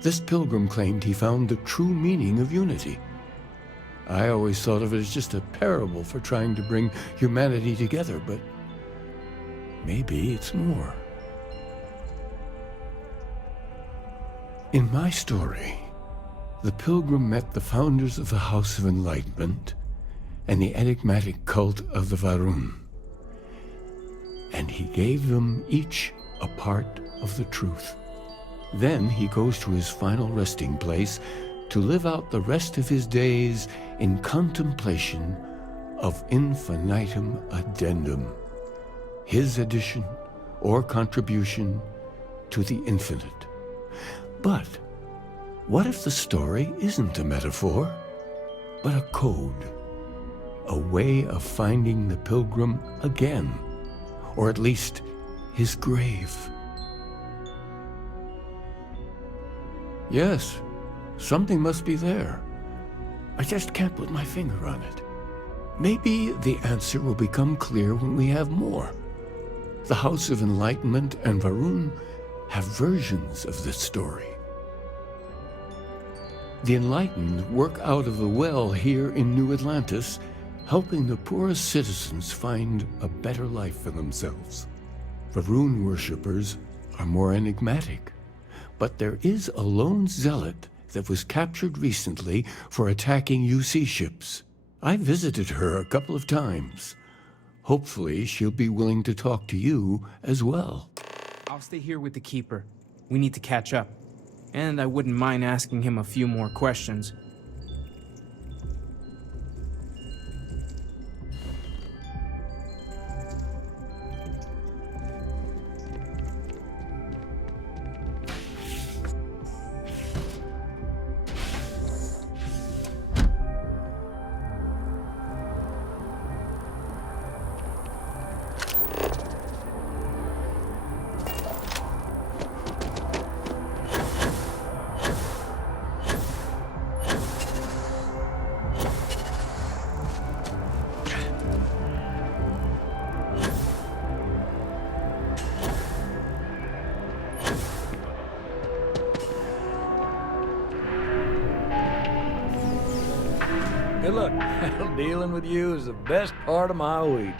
This pilgrim claimed he found the true meaning of unity. I always thought of it as just a parable for trying to bring humanity together, but maybe it's more. In my story, the pilgrim met the founders of the House of Enlightenment and the enigmatic cult of the Varun, and he gave them each a part of the truth. Then he goes to his final resting place to live out the rest of his days in contemplation of infinitum addendum, his addition or contribution to the infinite. But what if the story isn't a metaphor, but a code, a way of finding the pilgrim again, or at least his grave? Yes, something must be there. I just can't put my finger on it. Maybe the answer will become clear when we have more. The House of Enlightenment and Varun have versions of this story. The Enlightened work out of the well here in New Atlantis, helping the poorest citizens find a better life for themselves. Varun worshippers are more enigmatic, but there is a lone zealot that was captured recently for attacking UC ships. I visited her a couple of times. Hopefully she'll be willing to talk to you as well. I'll stay here with the Keeper. We need to catch up. And I wouldn't mind asking him a few more questions. Good luck. Dealing with you is the best part of my week.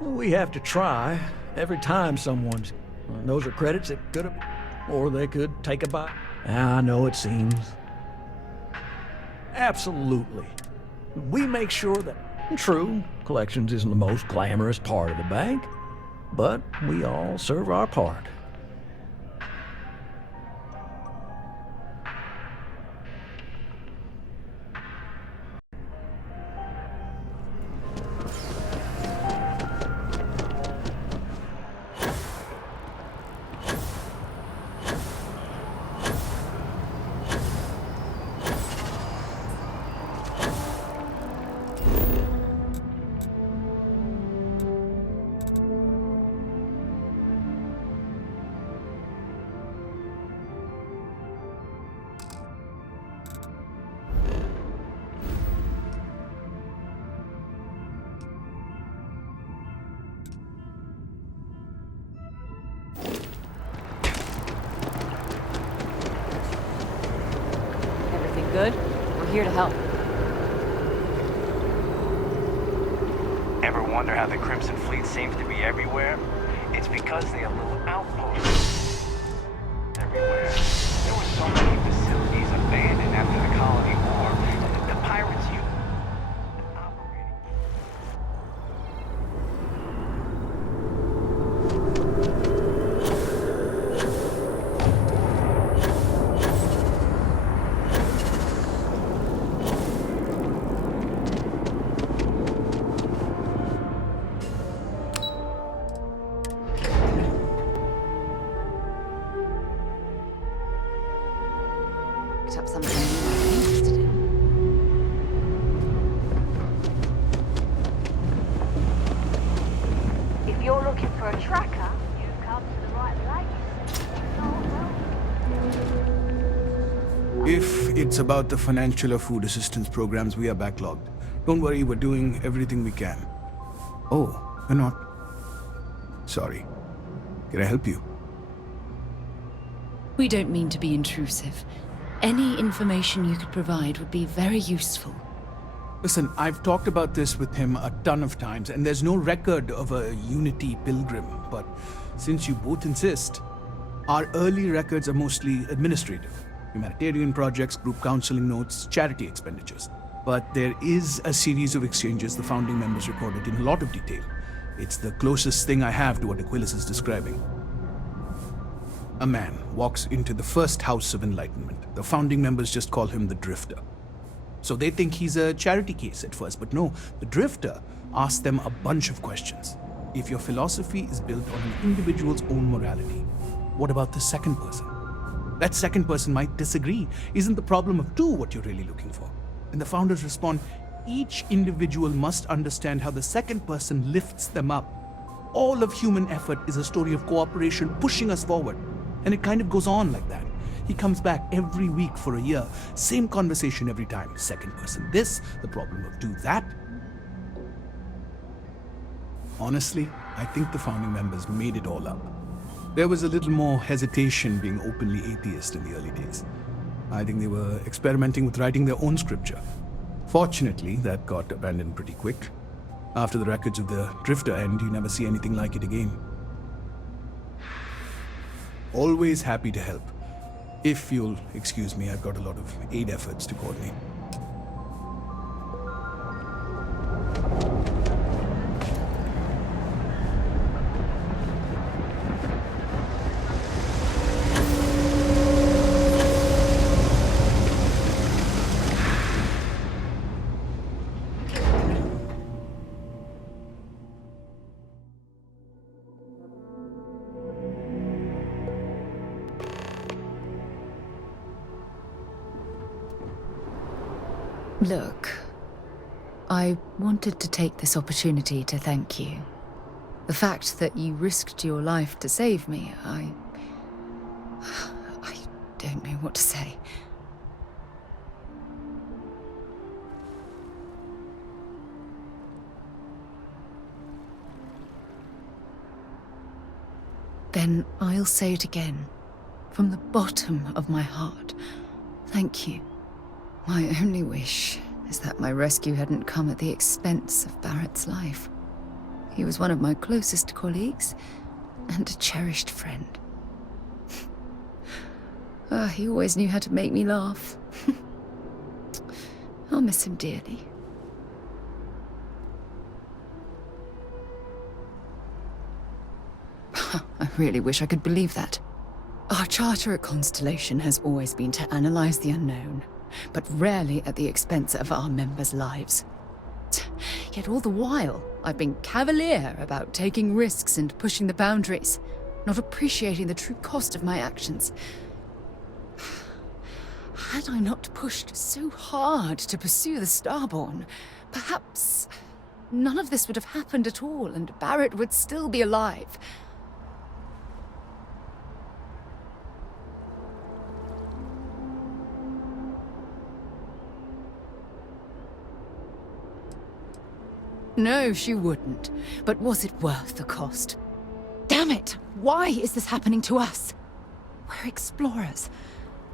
We have to try every time someone's... Those are credits that could have... Or they could take a bite. I know it seems. Absolutely. We make sure that... True, collections isn't the most glamorous part of the bank, but we all serve our part. Good? We're here to help. Ever wonder how the Crimson Fleet seems to be everywhere? It's It's because they have little outposts everywhere. There were so many facilities abandoned after the colony war. The pirates used picked up something you might be interested in. If you're looking for a tracker, you've come to the right place. If it's about the financial or food assistance programs, we are backlogged. Don't worry, we're doing everything we can. Oh, we're not. Sorry. Can I help you? We don't mean to be intrusive. Any information you could provide would be very useful. Listen, I've talked about this with him a ton of times, and there's no record of a Unity pilgrim. But since you both insist, our early records are mostly administrative. Humanitarian projects, group counseling notes, charity expenditures. But there is a series of exchanges the founding members recorded in a lot of detail. It's the closest thing I have to what Aquilus is describing. A man walks into the first House of Enlightenment. The founding members just call him the Drifter. So they think he's a charity case at first, but no, the Drifter asks them a bunch of questions. If your philosophy is built on an individual's own morality, what about the second person? That second person might disagree. Isn't the problem of two what you're really looking for? And the founders respond, each individual must understand how the second person lifts them up. All of human effort is a story of cooperation pushing us forward. And it kind of goes on like that. He comes back every week for a year. Same conversation every time. Second person this, the problem of two that. Honestly, I think the founding members made it all up. There was a little more hesitation being openly atheist in the early days. I think they were experimenting with writing their own scripture. Fortunately, that got abandoned pretty quick. After the records of the Drifter end, you never see anything like it again. Always happy to help. If you'll excuse me, I've got a lot of aid efforts to coordinate. Look, I wanted to take this opportunity to thank you. The fact that you risked your life to save me, I don't know what to say. Then I'll say it again, from the bottom of my heart. Thank you. My only wish is that my rescue hadn't come at the expense of Barrett's life. He was one of my closest colleagues and a cherished friend. He always knew how to make me laugh. I'll miss him dearly. I really wish I could believe that. Our charter at Constellation has always been to analyze the unknown, but rarely at the expense of our members' lives. Yet all the while, I've been cavalier about taking risks and pushing the boundaries, not appreciating the true cost of my actions. Had I not pushed so hard to pursue the Starborn, perhaps none of this would have happened at all, and Barrett would still be alive. No, she wouldn't. But was it worth the cost? Damn it! Why is this happening to us? We're explorers.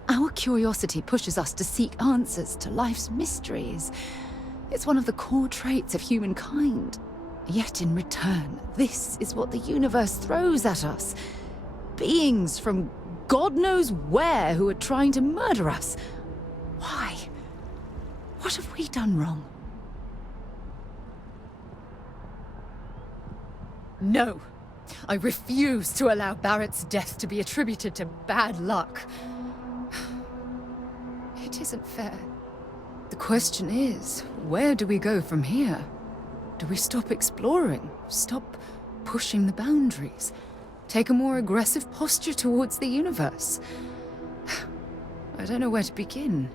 Our curiosity pushes us to seek answers to life's mysteries. It's one of the core traits of humankind. Yet in return, this is what the universe throws at us. Beings from God knows where who are trying to murder us. Why? What have we done wrong? No. I refuse to allow Barrett's death to be attributed to bad luck. It isn't fair. The question is, where do we go from here? Do we stop exploring? Stop pushing the boundaries? Take a more aggressive posture towards the universe? I don't know where to begin.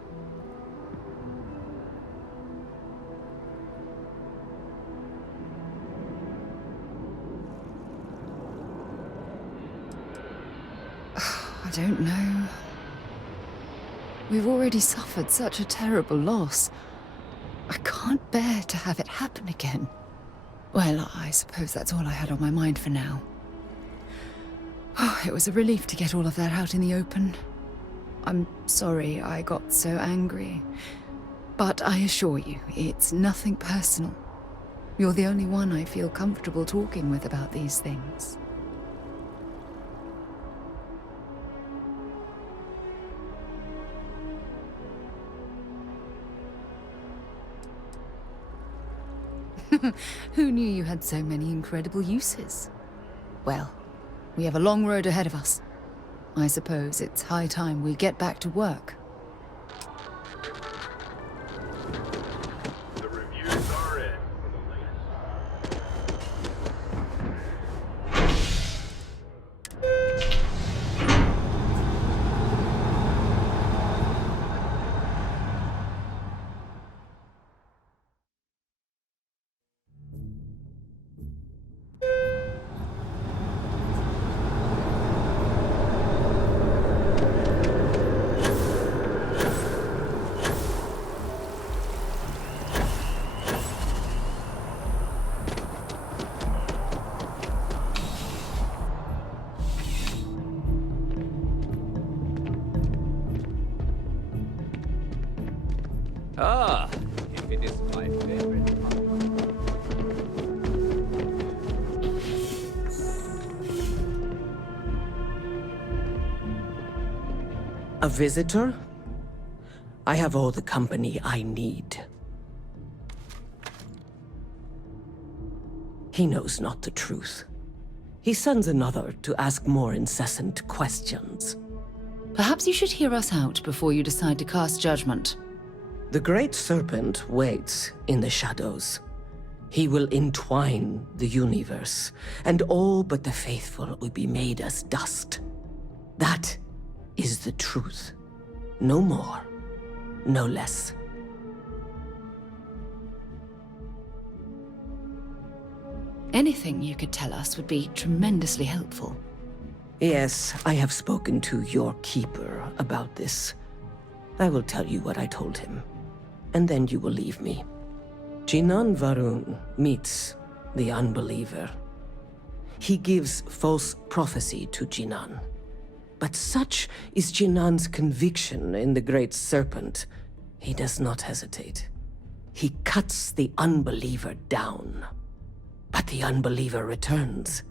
I don't know. We've already suffered such a terrible loss. I can't bear to have it happen again. Well, I suppose that's all I had on my mind for now. Oh, it was a relief to get all of that out in the open. I'm sorry I got so angry. But I assure you, it's nothing personal. You're the only one I feel comfortable talking with about these things. Who knew you had so many incredible uses? Well, we have a long road ahead of us. I suppose it's high time we get back to work. The reviews are in. Ah, if it is my favorite. A visitor? I have all the company I need. He knows not the truth. He sends another to ask more incessant questions. Perhaps you should hear us out before you decide to cast judgment. The Great Serpent waits in the shadows. He will entwine the universe, and all but the faithful will be made as dust. That is the truth. No more, no less. Anything you could tell us would be tremendously helpful. Yes, I have spoken to your keeper about this. I will tell you what I told him, and then you will leave me. Jinan Varun meets the unbeliever. He gives false prophecy to Jinan. But such is Jinan's conviction in the Great Serpent, he does not hesitate. He cuts the unbeliever down. But the unbeliever returns.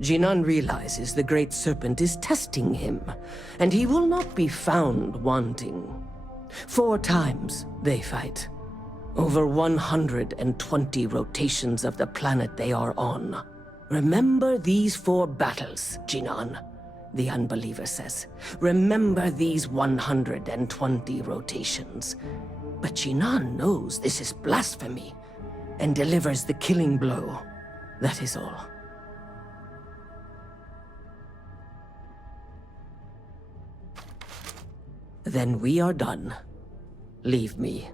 Jinan realizes the Great Serpent is testing him, and he will not be found wanting. 4 times they fight. Over 120 rotations of the planet they are on. Remember these 4 battles, Jinan, the unbeliever says. Remember these 120 rotations. But Jinan knows this is blasphemy, and delivers the killing blow. That is all. Then we are done. Leave me.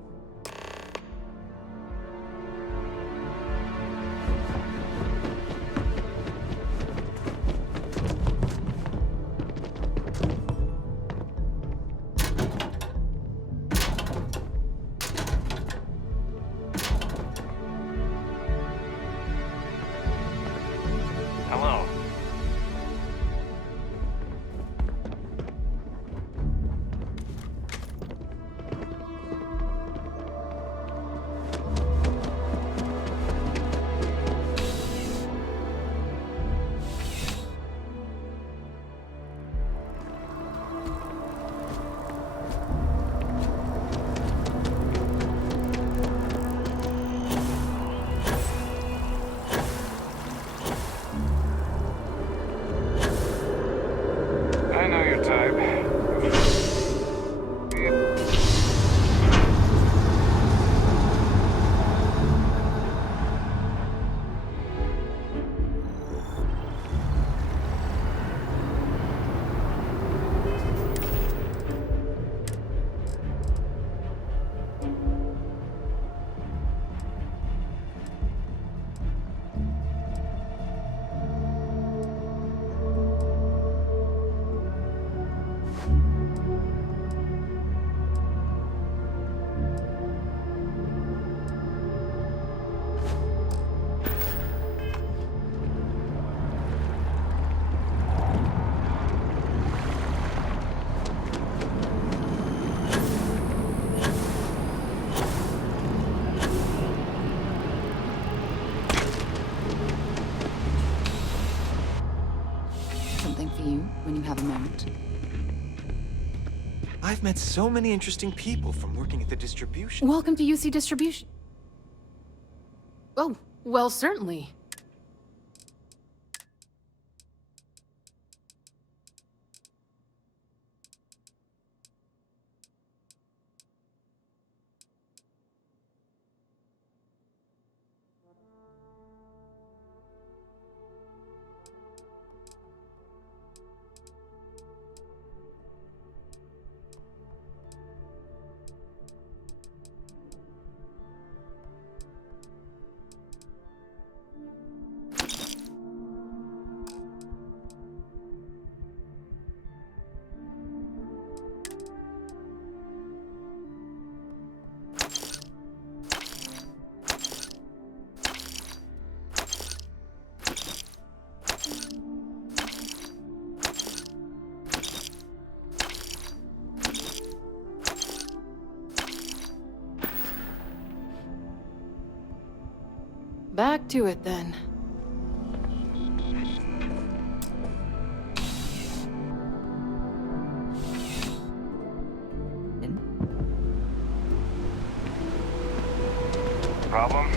Hello. I've met so many interesting people from working at the distribution. Welcome to UC Distribution. Oh, well, certainly. Back to it, then. Problem?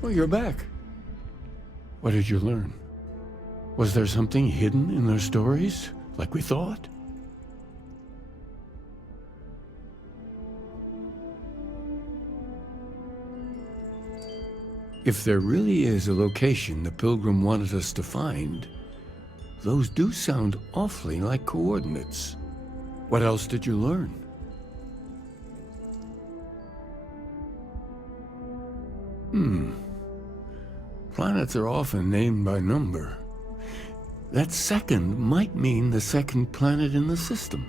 Well, you're back. What did you learn? Was there something hidden in their stories, like we thought? If there really is a location the Pilgrim wanted us to find, those do sound awfully like coordinates. What else did you learn? Planets are often named by number. That second might mean the second planet in the system.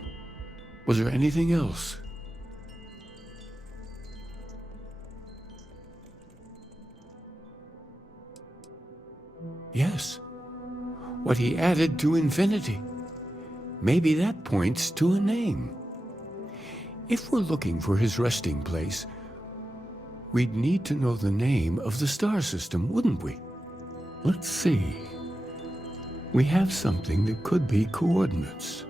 Was there anything else? Yes. What he added to infinity. Maybe that points to a name. If we're looking for his resting place, we'd need to know the name of the star system, wouldn't we? Let's see. We have something that could be coordinates.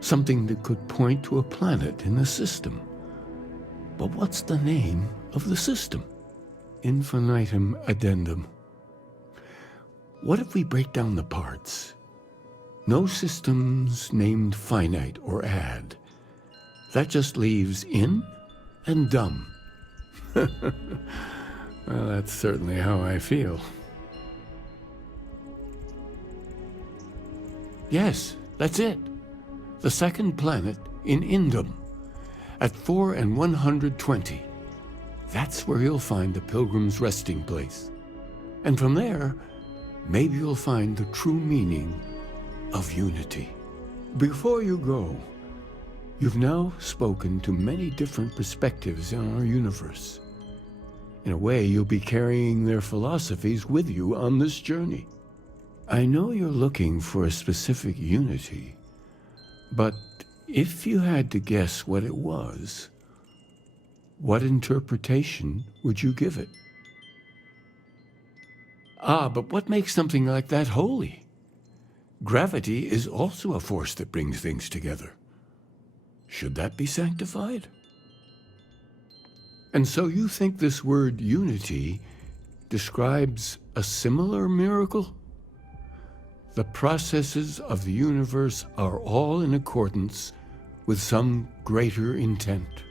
Something that could point to a planet in the system. But what's the name of the system? Infinitum addendum. What if we break down the parts? No systems named finite or add. That just leaves in and dumb. Well, that's certainly how I feel. Yes, that's it. The second planet in Indum, at 4 and 120. That's where you'll find the Pilgrim's resting place. And from there, maybe you'll find the true meaning of unity. Before you go, you've now spoken to many different perspectives in our universe. In a way, you'll be carrying their philosophies with you on this journey. I know you're looking for a specific unity, but if you had to guess what it was, what interpretation would you give it? But what makes something like that holy? Gravity is also a force that brings things together. Should that be sanctified? And so you think this word unity describes a similar miracle? The processes of the universe are all in accordance with some greater intent.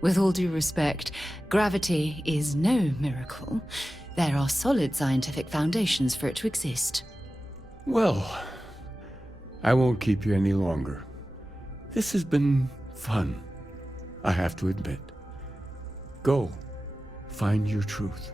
With all due respect, gravity is no miracle. There are solid scientific foundations for it to exist. Well, I won't keep you any longer. This has been fun, I have to admit. Go, find your truth.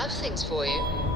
have things for you.